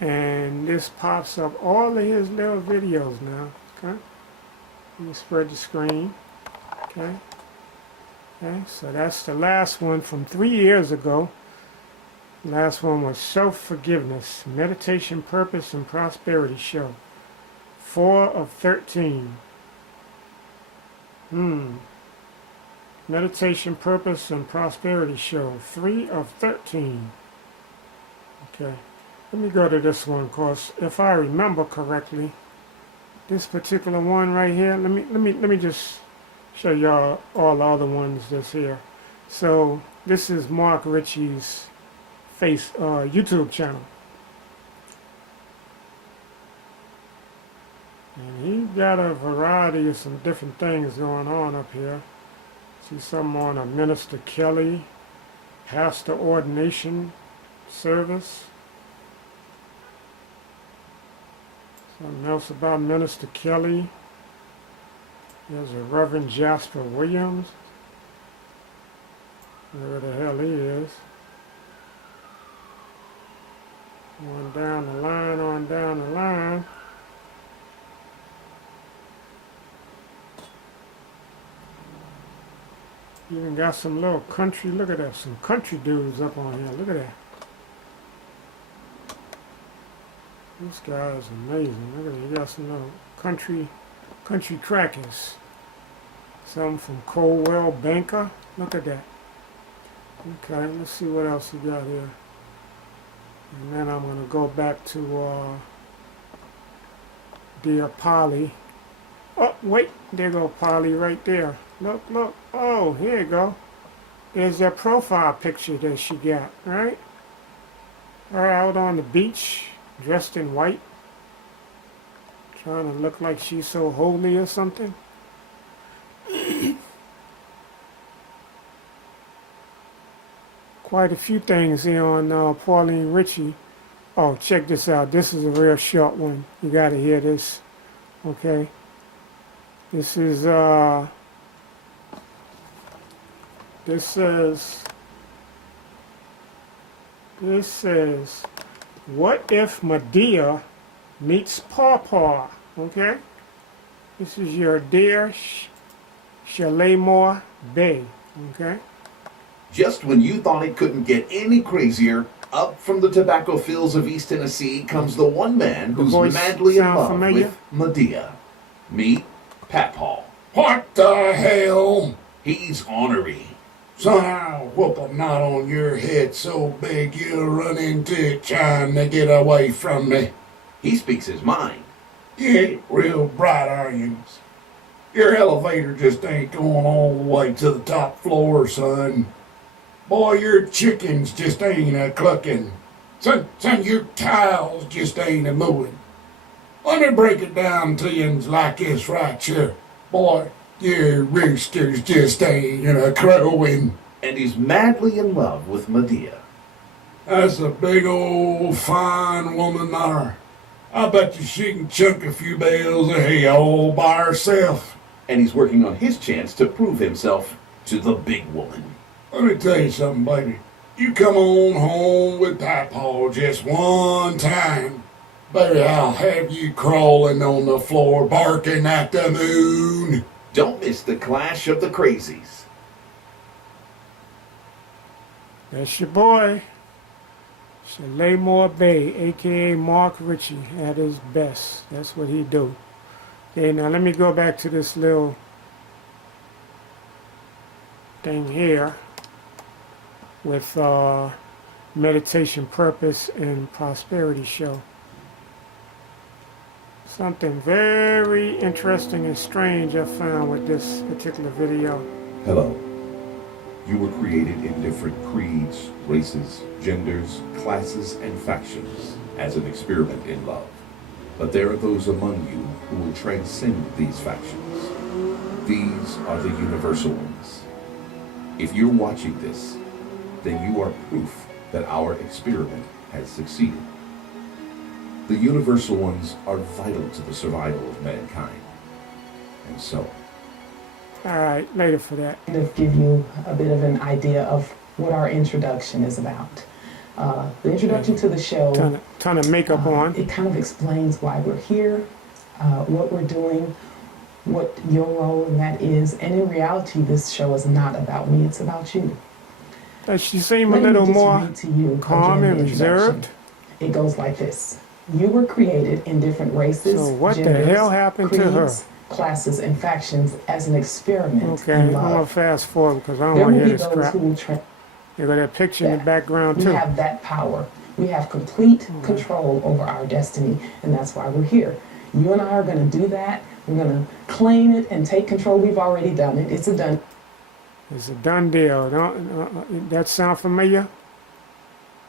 And this pops up all of his little videos now. Okay. Let me spread the screen. Okay. Okay, so that's the last one from 3 years ago. Last one was Self-Forgiveness, Meditation, Purpose, and Prosperity Show. 4 of 13. Meditation, Purpose, and Prosperity Show. 3 of 13. Okay. Let me go to this one, cause if I remember correctly, this particular one right here. Let me just show y'all all the other ones that's here. So this is Mark Ritchie's YouTube channel. And he got a variety of some different things going on up here. See something on a Minister Kelly, pastor ordination service. Something else about Minister Kelly. There's a Reverend Jasper Williams. Where the hell he is. On down the line, on down the line. Even got some little country, look at that, some country dudes up on here, look at that. This guy is amazing, look at that, he got some little country crackers. Some from Coldwell Banker, look at that. Okay, let's see what else we got here. And then I'm going to go back to Dear Polly. Oh, wait, there go Polly right there. Look, look. Oh, here you go. There's that profile picture that she got, right? Her out on the beach, dressed in white. Trying to look like she's so holy or something. Quite a few things here on Pauline Ritchie. Oh, check this out. This is a real short one. You got to hear this. Okay. This is This says, what if Medea meets Pawpaw? Okay? This is your dear Shalamoor Bay. Okay? Just when you thought it couldn't get any crazier, up from the tobacco fields of East Tennessee comes the one man who's madly in love with Medea. Meet Papaw. What the hell? He's ornery. Son, I'll whoop a knot on your head so big you'll run into it trying to get away from me. He speaks his mind. You ain't real bright, are you? Your elevator just ain't going all the way to the top floor, son. Boy, your chickens just ain't a-clucking. Son, your tiles just ain't a-moving. Let me break it down to you like this right here. Boy, your roosters just ain't a-crowing. And he's madly in love with Medea. That's a big old fine woman there. I bet you she can chunk a few bales of hay all by herself. And he's working on his chance to prove himself to the big woman. Let me tell you something, baby. You come on home with Papaw just one time. Baby, I'll have you crawling on the floor barking at the moon. Don't miss the clash of the crazies. That's your boy, Shalamoor Bay, a.k.a. Mark Ritchie, at his best. That's what he do. Okay, now let me go back to this little thing here with meditation purpose and prosperity show. Something very interesting and strange I found with this particular video. Hello. You were created in different creeds, races, genders, classes, and factions as an experiment in love. But there are those among you who will transcend these factions. These are the universal ones. If you're watching this, then you are proof that our experiment has succeeded. The universal ones are vital to the survival of mankind. And so, Alright, later for that. Give you a bit of an idea of what our introduction is about. The introduction to the show, Ton of makeup on. it kind of explains why we're here, what we're doing, what your role in that is, and in reality this show is not about me, it's about you. Does she seem a Let me little just more read to you calm again and the introduction. reserved? It goes like this. You were created in different races, So what the genders, hell happened to her? creeds, classes, and factions as an experiment Okay, in I'm gonna love. fast forward because I don't There want will to be hear this those crap. who will try. You got that picture in the that. background We too. have that power. We have complete control over our destiny, and that's why we're here. You and I are going to do that. We're going to claim it and take control. We've already done it. It's a done. It's a done deal. Don't that sound familiar?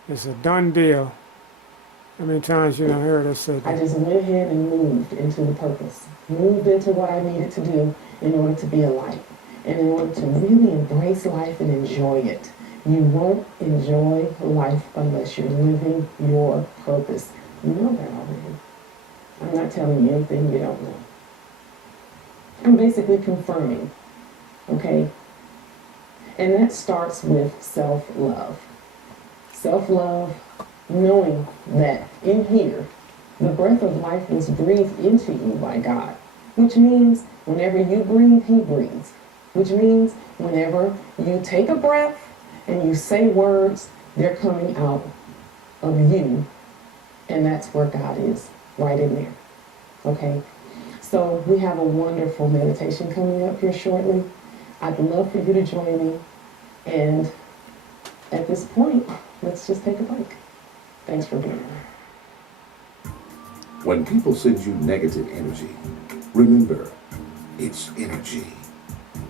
It's a done deal. How many times you done heard us say I that? just went ahead and moved into the purpose, moved into what I needed to do in order to be a light, and in order to really embrace life and enjoy it. You won't enjoy life unless you're living your purpose. You know that already. I'm not telling you anything you don't know. I'm basically confirming, okay? And that starts with self-love. Self-love, knowing that in here, the breath of life was breathed into you by God, which means whenever you breathe, He breathes, which means whenever you take a breath and you say words, they're coming out of you, and that's where God is, right in there, okay? So we have a wonderful meditation coming up here shortly. I'd love for you to join me, and at this point, let's just take a break. Thanks for being here. when people send you negative energy, remember, it's energy.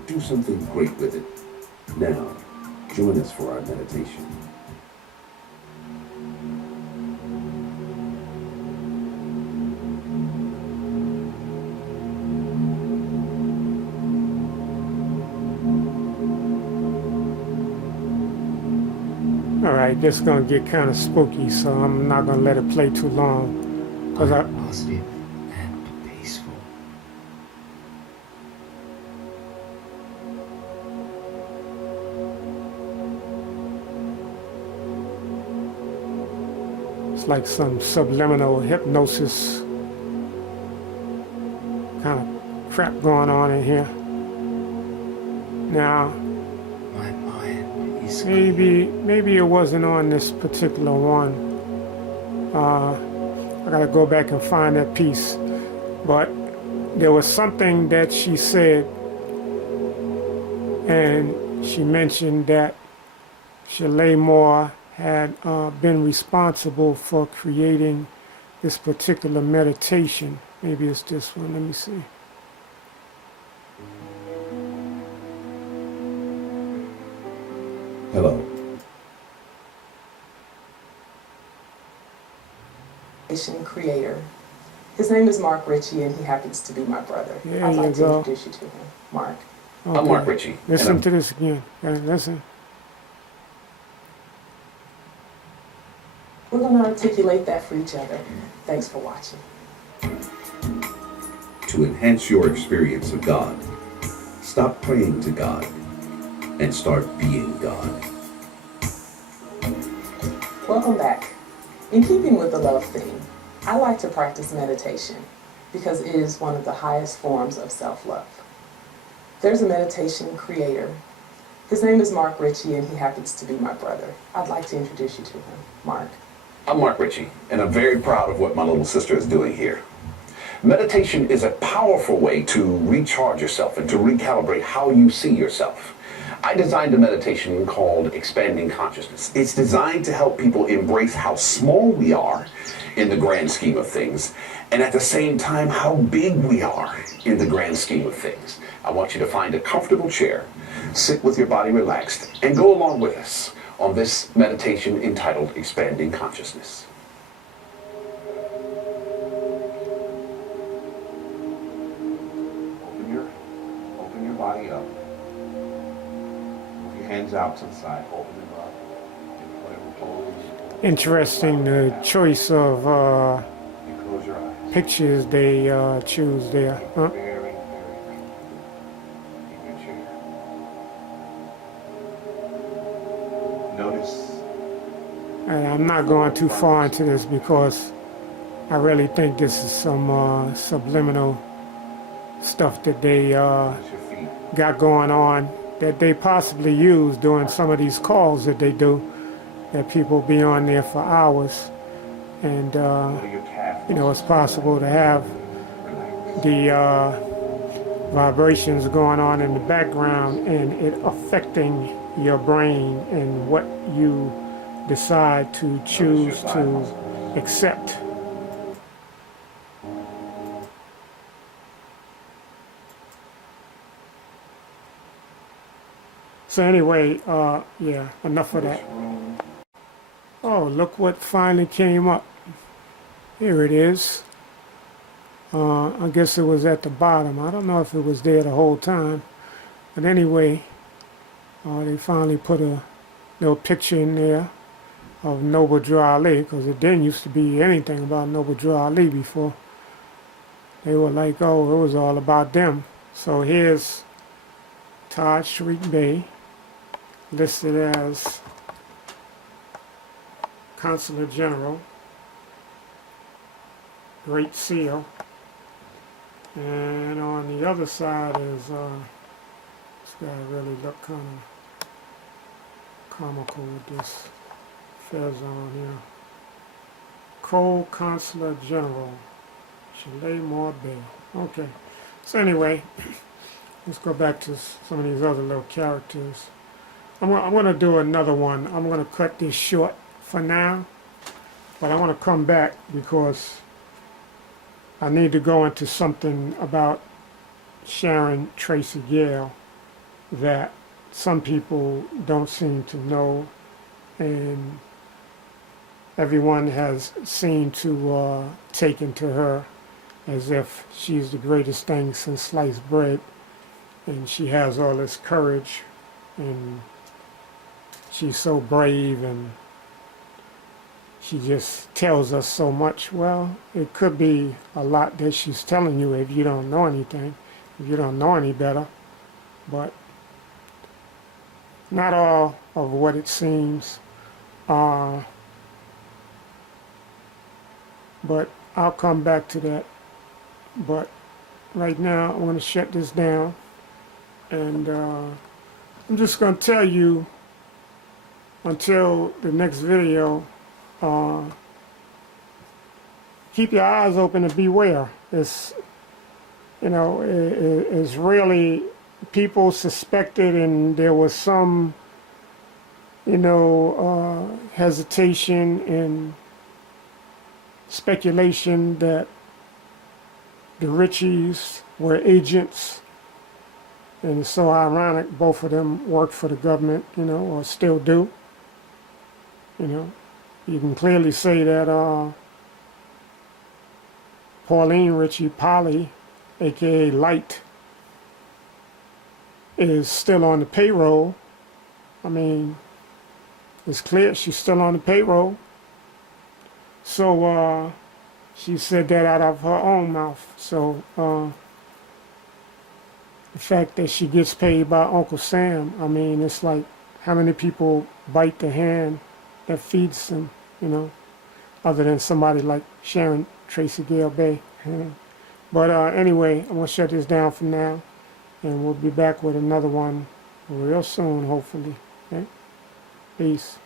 Do something great with it. Now, join us for our meditation. Alright, this is gonna get kind of spooky, so I'm not gonna let it play too long. Cause I Positive and peaceful. It's like some subliminal hypnosis kind of crap going on in here. Now, My mind is maybe it wasn't on this particular one. I gotta go back and find that piece. But there was something that she said, and she mentioned that Shalamoor had been responsible for creating this particular meditation. Maybe it's this one, let me see. Hello. Creator. His name is Mark Ritchie, and he happens to be my brother. There I'd you like to go. introduce you to him, Mark. Okay. I'm Mark Ritchie. Listen to this again. Okay, listen. We're going to articulate that for each other. Thanks for watching. To enhance your experience of God, stop praying to God and start being God. Welcome back. In keeping with the love theme, I like to practice meditation because it is one of the highest forms of self-love. There's a meditation creator. His name is Mark Ritchie, and he happens to be my brother. I'd like to introduce you to him. Mark. I'm Mark Ritchie, and I'm very proud of what my little sister is doing here. Meditation is a powerful way to recharge yourself and to recalibrate how you see yourself. I designed a meditation called Expanding Consciousness. It's designed to help people embrace how small we are in the grand scheme of things, and at the same time, how big we are in the grand scheme of things. I want you to find a comfortable chair, sit with your body relaxed, and go along with us on this meditation entitled Expanding Consciousness. Open your body up. Move your hands out to the side. Open them up. Whatever pose. Interesting, the choice of And close your eyes. pictures they choose there. Huh? Very in your chair. Notice. And I'm not going too far into this because I really think this is some subliminal stuff that they Notice your feet. got going on that they possibly use during some of these calls that they do, that people be on there for hours. And, Go to your calf. you know, it's possible to have Relax. the vibrations going on in the background and it affecting your brain and what you decide to choose to accept. So anyway, yeah, enough of that. Oh, look what finally came up. Here it is. I guess it was at the bottom. I don't know if it was there the whole time. But anyway, they finally put a little picture in there of Noble Drew Ali, because it didn't used to be anything about Noble Drew Ali before. They were like, oh, it was all about them. So here's Taj Shariq Bey, listed as Consular General, Great Seal, and on the other side is, this guy really looked kind of comical with this fez on here. Co-Consular General, Shalamoor Bey. Okay, so anyway, let's go back to some of these other little characters. I'm going to do another one. I'm going to cut this short for now, but I want to come back because I need to go into something about Sharon Tracy Gale that some people don't seem to know, and everyone has seemed to taken to her as if she's the greatest thing since sliced bread, and she has all this courage, and she's so brave, and she just tells us so much. Well, it could be a lot that she's telling you if you don't know anything, if you don't know any better, but not all of what it seems are but I'll come back to that. But right now, I'm going to shut this down, and I'm just going to tell you until the next video, keep your eyes open and beware. It's, you know, it's really, people suspected, and there was some, you know, hesitation and speculation that the Ritchies were agents, and it's so ironic both of them worked for the government, you know, or still do. You know, you can clearly say that Pauline Ritchie, Polly, aka Light, is still on the payroll. I mean, it's clear she's still on the payroll. So she said that out of her own mouth. So the fact that she gets paid by Uncle Sam, I mean, it's like how many people bite the hand that feeds them, you know, other than somebody like Sharon Tracy Gale Bay. But anyway, I'm going to shut this down for now, and we'll be back with another one real soon, hopefully. Okay? Peace.